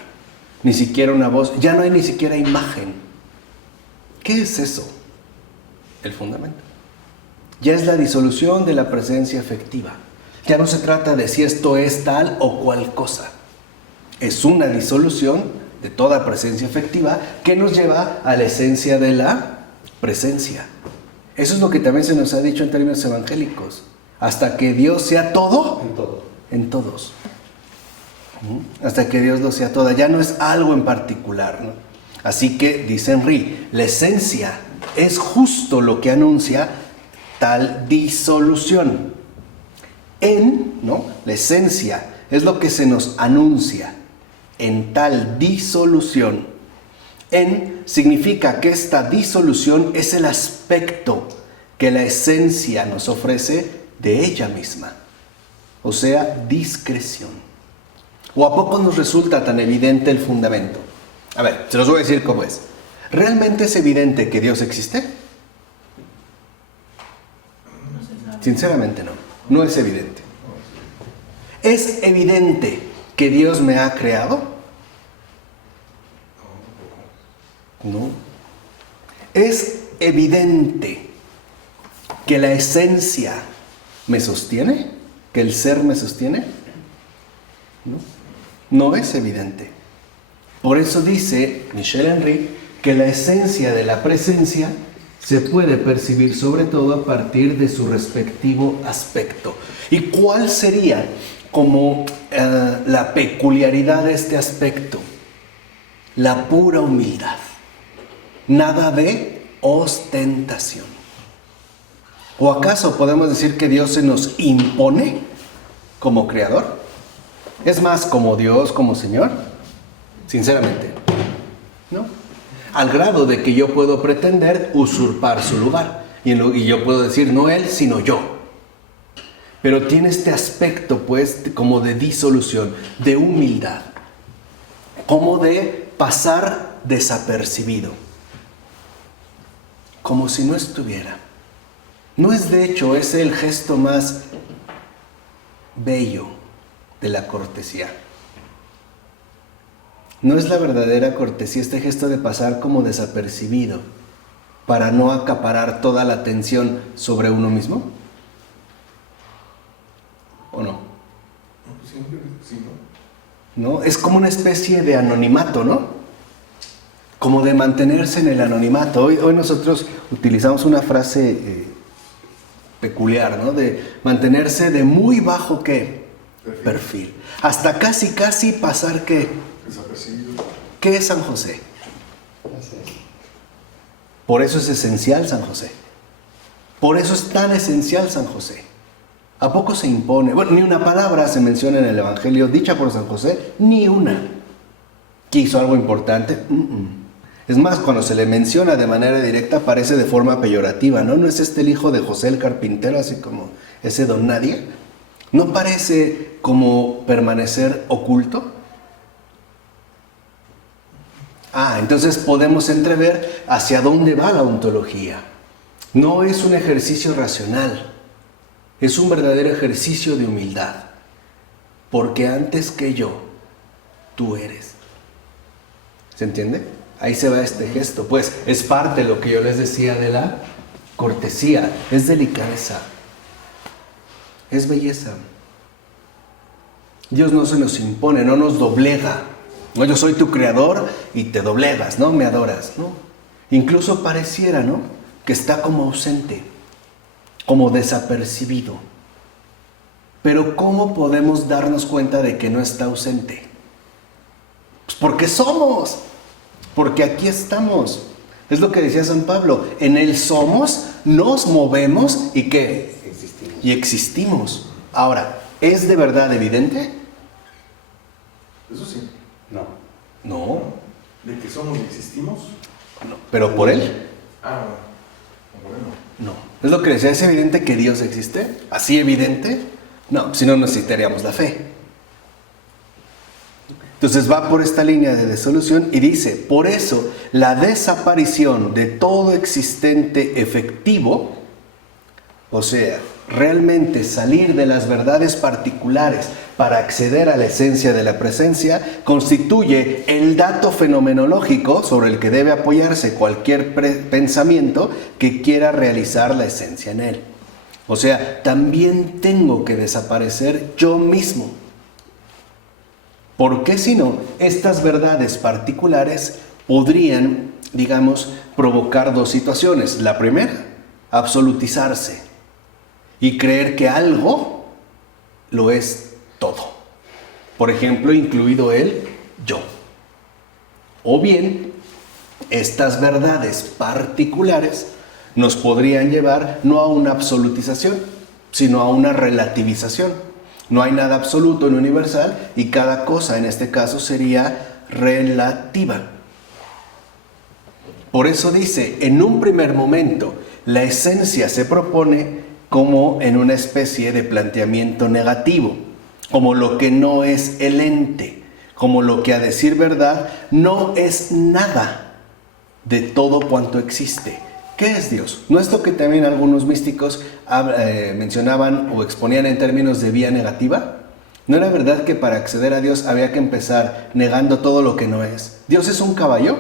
ni siquiera una voz, ya no hay ni siquiera imagen. ¿Qué es eso? El fundamento. Ya es la disolución de la presencia efectiva. Ya no se trata de si esto es tal o cual cosa. Es una disolución de toda presencia efectiva que nos lleva a la esencia de la presencia. Eso es lo que también se nos ha dicho en términos evangélicos. Hasta que Dios sea todo, En todo. en todos. Hasta que Dios lo sea todo. Ya no es algo en particular, ¿no? Así que, dice Henry, la esencia es justo lo que anuncia tal disolución. ¿No? La esencia es lo que se nos anuncia en tal disolución. Significa que esta disolución es el aspecto que la esencia nos ofrece de ella misma. O sea, discreción. ¿O a poco nos resulta tan evidente el fundamento? A ver, se los voy a decir cómo es. ¿Realmente es evidente que Dios existe? Sinceramente no. No es evidente. ¿Es evidente que Dios me ha creado? No. ¿Es evidente que la esencia me sostiene? ¿Que el ser me sostiene? No. No es evidente. Por eso dice Michel Henry que la esencia de la presencia se puede percibir sobre todo a partir de su respectivo aspecto. ¿Y cuál sería como la peculiaridad de este aspecto? La pura humildad. Nada de ostentación. ¿O acaso podemos decir que Dios se nos impone como creador? ¿Es más como Dios, como Señor? Sinceramente, ¿no? Al grado de que yo puedo pretender usurpar su lugar. Y yo puedo decir, no Él, sino yo. Pero tiene este aspecto, pues, como de disolución, de humildad. Como de pasar desapercibido. Como si no estuviera. No es, de hecho, es el gesto más bello de la cortesía. ¿No es la verdadera cortesía este gesto de pasar como desapercibido para no acaparar toda la atención sobre uno mismo? ¿O no? Siempre sí, ¿no? ¿No? Es como una especie de anonimato, ¿no? Como de mantenerse en el anonimato. Hoy nosotros utilizamos una frase peculiar, ¿no? De mantenerse de muy bajo ¿qué? Perfil. Hasta casi pasar ¿qué? Desapercibido. ¿Qué es San José? Así es. Por eso es esencial San José. Por eso es tan esencial San José. ¿A poco se impone? Bueno, ni una palabra se menciona en el Evangelio dicha por San José, ni una. ¿Que hizo algo importante? Es más, cuando se le menciona de manera directa parece de forma peyorativa, ¿no? ¿No es este el hijo de José el carpintero, así como ese don nadie? ¿No parece como permanecer oculto? Entonces podemos entrever hacia dónde va la ontología. No es un ejercicio racional, es un verdadero ejercicio de humildad. Porque antes que yo, tú eres. ¿Se entiende? Ahí se va este gesto. Pues es parte de lo que yo les decía de la cortesía. Es delicadeza. Es belleza. Dios no se nos impone, no nos doblega. No, yo soy tu creador y te doblegas, ¿no? Me adoras, ¿no? Incluso pareciera, ¿no?, que está como ausente, como desapercibido. Pero ¿cómo podemos darnos cuenta de que no está ausente? Pues porque somos, porque aquí estamos. Es lo que decía San Pablo, en Él somos, nos movemos y ¿qué? Existimos. Y existimos. Ahora, ¿es de verdad evidente? Eso sí. No. No, De que somos y existimos. no. Pero por Él, Ah, bueno. no. Es lo que decía, ¿es evidente que Dios existe? ¿Así evidente? No, si no necesitaríamos la fe. Entonces va por esta línea de desolución y dice, por eso la desaparición de todo existente efectivo, o sea, realmente salir de las verdades particulares para acceder a la esencia de la presencia, constituye el dato fenomenológico sobre el que debe apoyarse cualquier pensamiento que quiera realizar la esencia en él. O sea, también tengo que desaparecer yo mismo. Porque si no, estas verdades particulares podrían, digamos, provocar dos situaciones. La primera, absolutizarse y creer que algo lo es todo. Por ejemplo, incluido el yo. O bien, estas verdades particulares nos podrían llevar no a una absolutización, sino a una relativización. No hay nada absoluto ni universal y cada cosa en este caso sería relativa. Por eso dice, en un primer momento, la esencia se propone como en una especie de planteamiento negativo, como lo que no es el ente, como lo que a decir verdad no es nada de todo cuanto existe. ¿Qué es Dios? ¿No es lo que también algunos místicos mencionaban o exponían en términos de vía negativa? ¿No era verdad que para acceder a Dios había que empezar negando todo lo que no es? ¿Dios es un caballo?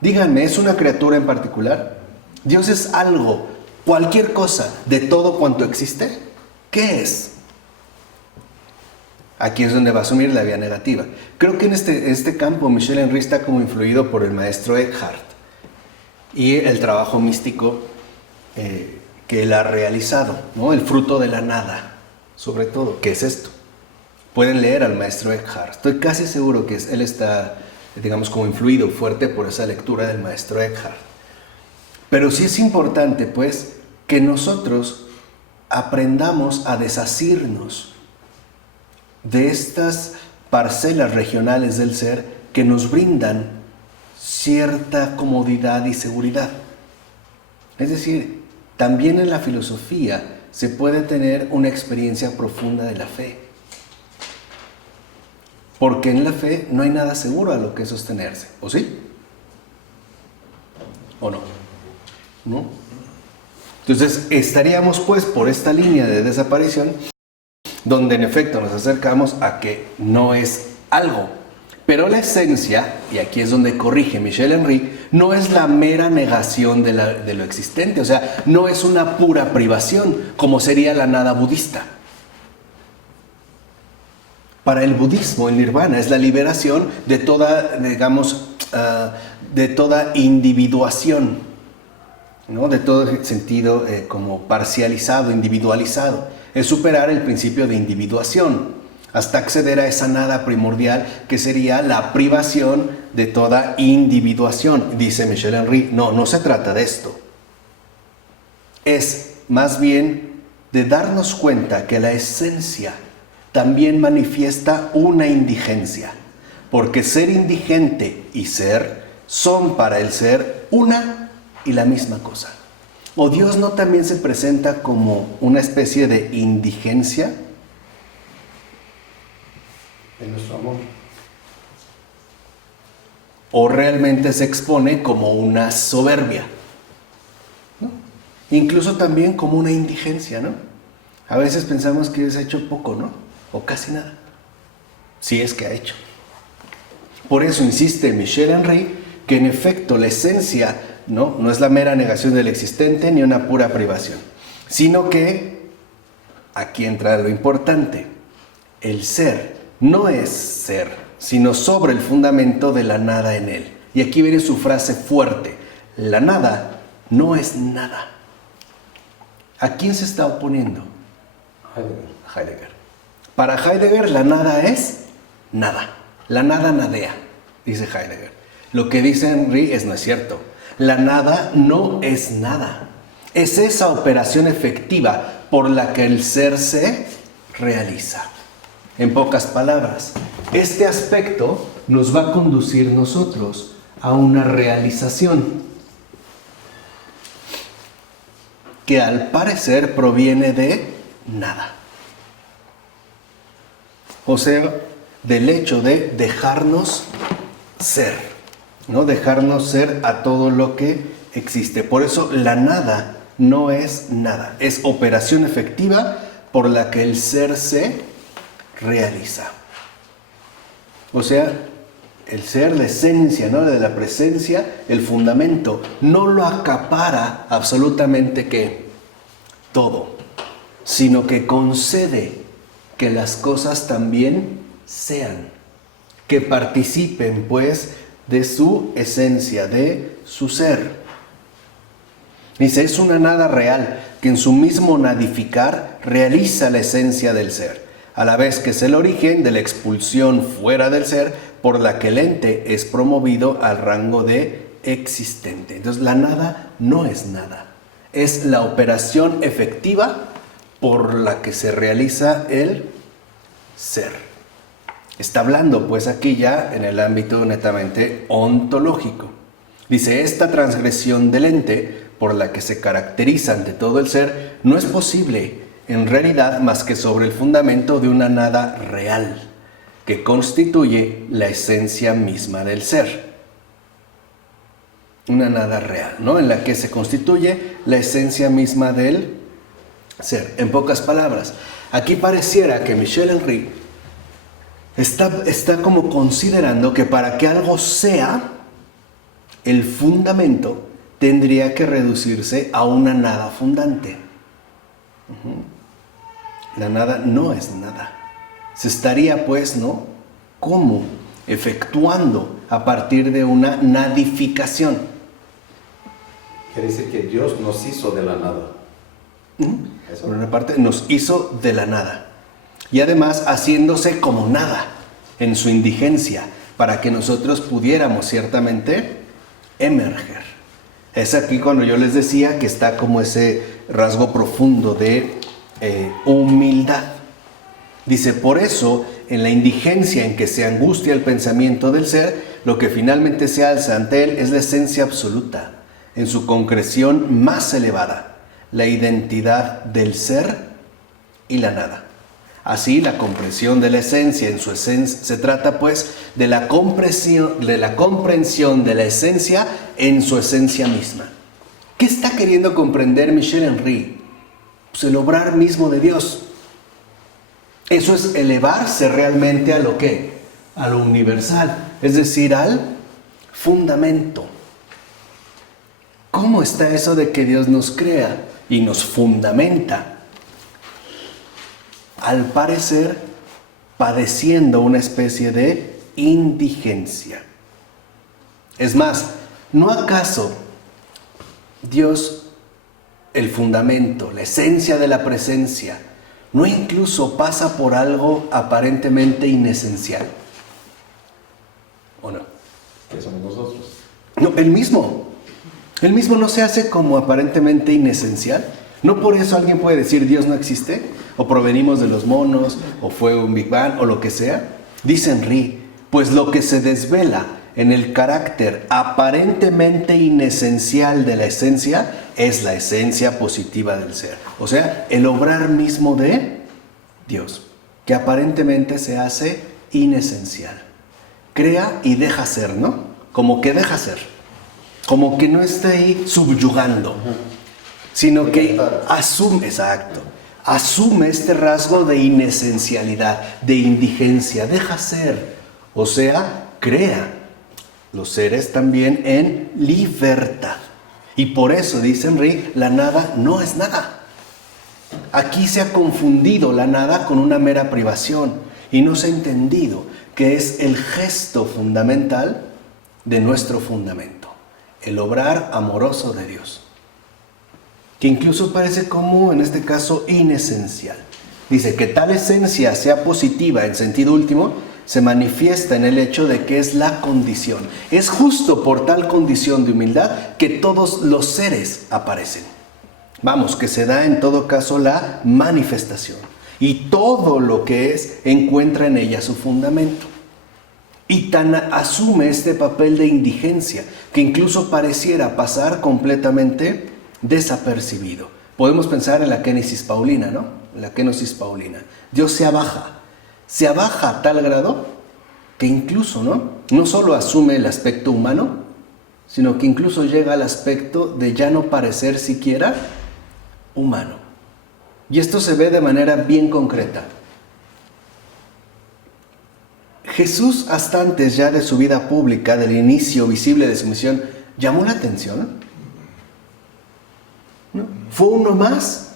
Díganme, ¿es una criatura en particular? ¿Dios es algo, cualquier cosa, de todo cuanto existe? ¿Qué es? Aquí es donde va a asumir la vía negativa. Creo que en este campo Michel Henry está como influido por el maestro Eckhart y el trabajo místico que él ha realizado, ¿no? El fruto de la nada, sobre todo. ¿Qué es esto? Pueden leer al maestro Eckhart. Estoy casi seguro que él está, digamos, como influido fuerte por esa lectura del maestro Eckhart. Pero sí es importante, pues, que nosotros aprendamos a desasirnos de estas parcelas regionales del ser que nos brindan cierta comodidad y seguridad. Es decir, también en la filosofía se puede tener una experiencia profunda de la fe. Porque en la fe no hay nada seguro a lo que sostenerse. ¿O sí? ¿O no? ¿No? Entonces estaríamos pues por esta línea de desaparición donde en efecto nos acercamos a que no es algo. Pero la esencia, y aquí es donde corrige Michel Henry, no es la mera negación de lo existente, o sea, no es una pura privación, como sería la nada budista. Para el budismo, el nirvana es la liberación de toda, digamos, de toda individuación, ¿no? De todo sentido como parcializado, individualizado. Es superar el principio de individuación, hasta acceder a esa nada primordial que sería la privación de toda individuación. Dice Michel Henry, no se trata de esto. Es más bien de darnos cuenta que la esencia también manifiesta una indigencia, porque ser indigente y ser son para el ser una y la misma cosa. ¿O Dios no también se presenta como una especie de indigencia? En nuestro amor. ¿O realmente se expone como una soberbia? ¿No? Incluso también como una indigencia, ¿no? A veces pensamos que Dios ha hecho poco, ¿no? O casi nada. Si es que ha hecho. Por eso insiste Michel Henry que en efecto la esencia no es la mera negación del existente ni una pura privación, sino que, aquí entra lo importante, el ser no es ser, sino sobre el fundamento de la nada en él. Y aquí viene su frase fuerte: la nada no es nada. ¿A quién se está oponiendo? Heidegger. Para Heidegger la nada es nada. La nada nadea, dice Heidegger. Lo que dice Henry no es cierto. La nada no es nada. Es esa operación efectiva por la que el ser se realiza. En pocas palabras, este aspecto nos va a conducir nosotros a una realización que al parecer proviene de nada. O sea, del hecho de dejarnos ser, ¿no? Dejarnos ser a todo lo que existe. Por eso la nada no es nada. Es operación efectiva por la que el ser se realiza. O sea, el ser, la esencia, ¿no? De la presencia, el fundamento, no lo acapara absolutamente ¿qué? Todo, sino que concede que las cosas también sean, que participen pues de su esencia, de su ser. Dice, es una nada real que en su mismo nadificar realiza la esencia del ser, a la vez que es el origen de la expulsión fuera del ser por la que el ente es promovido al rango de existente. Entonces la nada no es nada, es la operación efectiva por la que se realiza el ser. Está hablando pues aquí ya en el ámbito netamente ontológico. Dice, esta transgresión del ente por la que se caracteriza ante todo el ser no es posible en realidad más que sobre el fundamento de una nada real que constituye la esencia misma del ser. Una nada real, ¿no? En la que se constituye la esencia misma del ser. En pocas palabras, aquí pareciera que Michel Henry está como considerando que para que algo sea, el fundamento tendría que reducirse a una nada fundante. La nada no es nada. Se estaría pues, ¿no? ¿Cómo? Efectuando a partir de una nadificación. Quiere decir que Dios nos hizo de la nada. Por una parte, nos hizo de la nada. Y además haciéndose como nada en su indigencia, para que nosotros pudiéramos ciertamente emerger. Es aquí cuando yo les decía que está como ese rasgo profundo de humildad. Dice, por eso, en la indigencia en que se angustia el pensamiento del ser, lo que finalmente se alza ante él es la esencia absoluta, en su concreción más elevada, la identidad del ser y la nada. Así, la comprensión de la esencia en su esencia, se trata pues de la comprensión de la esencia en su esencia misma. ¿Qué está queriendo comprender Michel Henry? Pues el obrar mismo de Dios. Eso es elevarse realmente a lo que, a lo universal, es decir, al fundamento. ¿Cómo está eso de que Dios nos crea y nos fundamenta? Al parecer, padeciendo una especie de indigencia. Es más, ¿no acaso Dios, el fundamento, la esencia de la presencia, no incluso pasa por algo aparentemente inesencial? ¿O no? Que somos nosotros. No, Él mismo no se hace como aparentemente inesencial. No por eso alguien puede decir Dios no existe, o provenimos de los monos, o fue un Big Bang, o lo que sea. Dice Henry, pues lo que se desvela en el carácter aparentemente inesencial de la esencia es la esencia positiva del ser. O sea, el obrar mismo de Dios, que aparentemente se hace inesencial. Crea y deja ser, ¿no? Como que deja ser. Como que no está ahí subyugando, sino que asume, exacto, asume este rasgo de inesencialidad, de indigencia, deja ser. O sea, crea los seres también en libertad. Y por eso, dice Henry, la nada no es nada. Aquí se ha confundido la nada con una mera privación y no se ha entendido que es el gesto fundamental de nuestro fundamento, el obrar amoroso de Dios, que incluso parece como, en este caso, inesencial. Dice que tal esencia sea positiva en sentido último, se manifiesta en el hecho de que es la condición. Es justo por tal condición de humildad que todos los seres aparecen. Vamos, que se da en todo caso la manifestación. Y todo lo que es encuentra en ella su fundamento. Y tan asume este papel de indigencia que incluso pareciera pasar completamente desapercibido. Podemos pensar en la kénesis paulina, ¿no? La kenosis paulina. Dios se abaja a tal grado que incluso, no solo asume el aspecto humano, sino que incluso llega al aspecto de ya no parecer siquiera humano. Y esto se ve de manera bien concreta. Jesús, hasta antes ya de su vida pública, del inicio visible de su misión, llamó la atención, ¿no? Fue uno más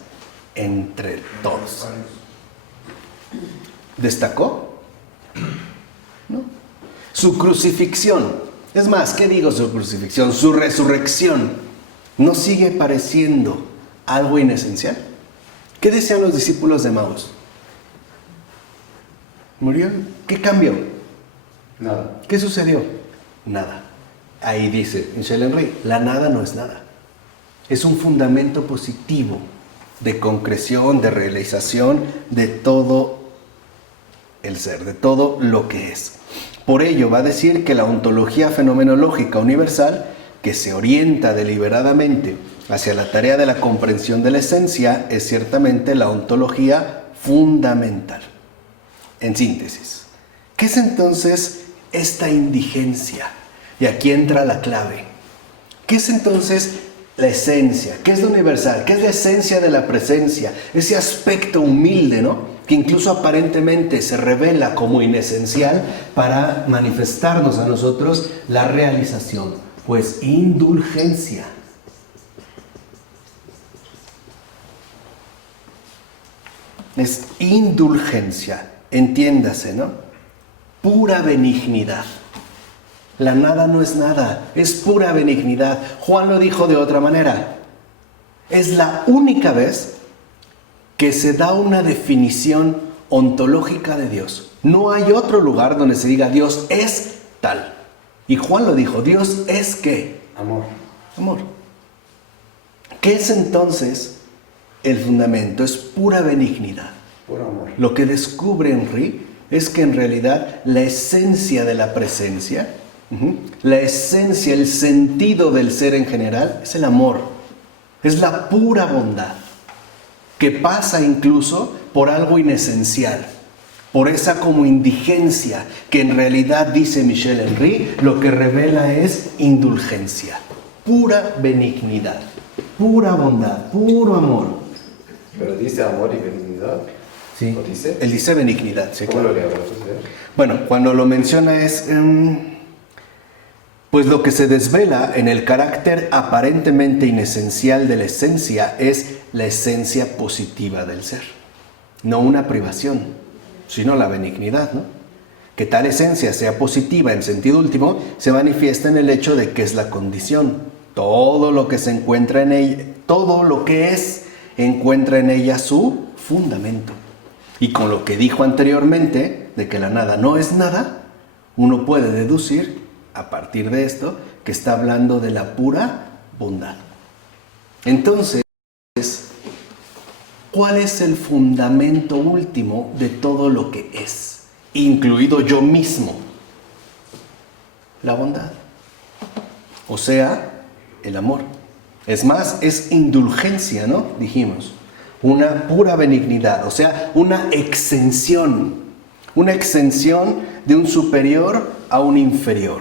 entre todos. ¿Destacó? ¿No? Su crucifixión, es más, ¿qué digo su crucifixión? Su resurrección, ¿no sigue pareciendo algo inesencial? ¿Qué decían los discípulos de Emaús? ¿Murió? ¿Qué cambió? Nada. ¿Qué sucedió? Nada. Ahí dice Michel Henry, la nada no es nada. Es un fundamento positivo de concreción, de realización de todo el ser, de todo lo que es. Por ello va a decir que la ontología fenomenológica universal, que se orienta deliberadamente hacia la tarea de la comprensión de la esencia, es ciertamente la ontología fundamental. En síntesis, ¿qué es entonces esta indigencia? Y aquí entra la clave. ¿Qué es entonces la esencia? ¿Qué es lo universal? ¿Qué es la esencia de la presencia? Ese aspecto humilde, ¿no? Que incluso aparentemente se revela como inesencial para manifestarnos a nosotros la realización. Pues indulgencia. Es indulgencia. Entiéndase, ¿no? Pura benignidad. La nada no es nada, es pura benignidad. Juan lo dijo de otra manera. Es la única vez que se da una definición ontológica de Dios. No hay otro lugar donde se diga Dios es tal. Y Juan lo dijo, Dios es ¿qué? Amor. Amor. ¿Qué es entonces el fundamento? Es pura benignidad. Puro amor. Lo que descubre Henry es que en realidad la esencia de la presencia, la esencia, el sentido del ser en general, es el amor. Es la pura bondad, que pasa incluso por algo inesencial, por esa como indigencia, que en realidad, dice Michel Henry, lo que revela es indulgencia, pura benignidad, pura bondad, puro amor. Pero dice amor y benignidad. Sí. ¿Lo dice? Él dice benignidad. Sí, ¿Cómo claro. lo leo? Bueno, cuando lo menciona es, pues lo que se desvela en el carácter aparentemente inesencial de la esencia es la esencia positiva del ser. No una privación, sino la benignidad, ¿no? Que tal esencia sea positiva en sentido último se manifiesta en el hecho de que es la condición. Todo lo que se encuentra en ella, todo lo que es, encuentra en ella su fundamento. Y con lo que dijo anteriormente, de que la nada no es nada, uno puede deducir, a partir de esto, que está hablando de la pura bondad. Entonces, ¿cuál es el fundamento último de todo lo que es? Incluido yo mismo. La bondad. O sea, el amor. Es más, es indulgencia, ¿no? Dijimos. Una pura benignidad, o sea, una exención de un superior a un inferior.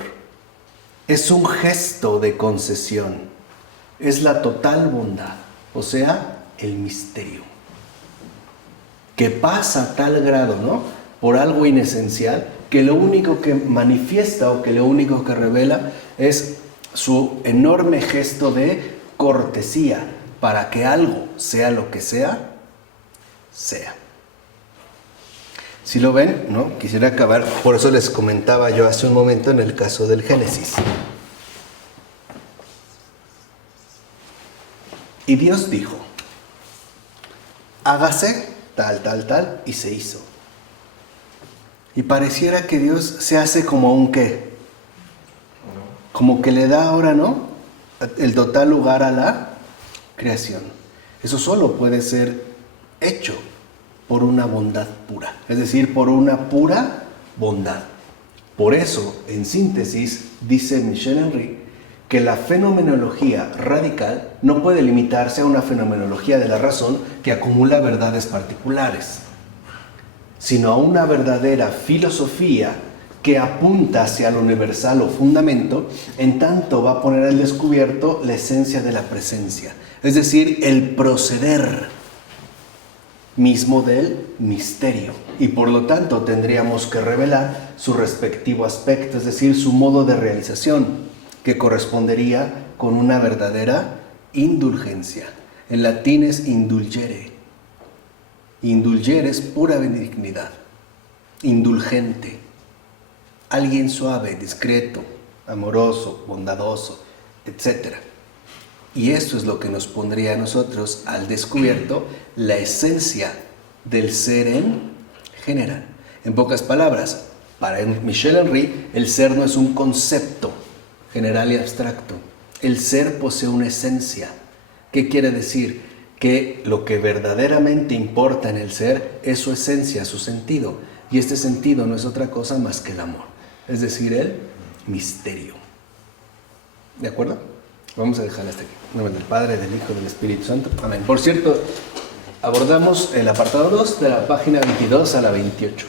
Es un gesto de concesión, es la total bondad, o sea, el misterio, que pasa a tal grado, ¿no? Por algo inesencial, que lo único que manifiesta o que lo único que revela es su enorme gesto de cortesía para que algo, sea lo que sea, sea. Si lo ven, ¿no? Quisiera acabar, por eso les comentaba yo hace un momento en el caso del Génesis. Y Dios dijo, hágase tal, tal, tal, y se hizo. Y pareciera que Dios se hace como un qué, como que le da ahora, ¿no?, el total lugar a la creación. Eso solo puede ser hecho por una bondad pura, es decir, por una pura bondad. Por eso, en síntesis, dice Michel Henry, que la fenomenología radical no puede limitarse a una fenomenología de la razón que acumula verdades particulares, sino a una verdadera filosofía que apunta hacia lo universal o fundamento, en tanto va a poner al descubierto la esencia de la presencia, es decir, el proceder mismo del misterio, y por lo tanto tendríamos que revelar su respectivo aspecto, es decir, su modo de realización, que correspondería con una verdadera indulgencia. En latín es indulgere. Indulgere es pura benignidad, indulgente, alguien suave, discreto, amoroso, bondadoso, etc. Y esto es lo que nos pondría a nosotros al descubierto la esencia del ser en general. En pocas palabras, para Michel Henry, el ser no es un concepto general y abstracto. El ser posee una esencia. ¿Qué quiere decir? Que lo que verdaderamente importa en el ser es su esencia, su sentido. Y este sentido no es otra cosa más que el amor. Es decir, el misterio. ¿De acuerdo? Vamos a dejar hasta aquí. En nombre del Padre, del Hijo y del Espíritu Santo. Amén. Por cierto, abordamos el apartado 2 de la página 22 a la 28.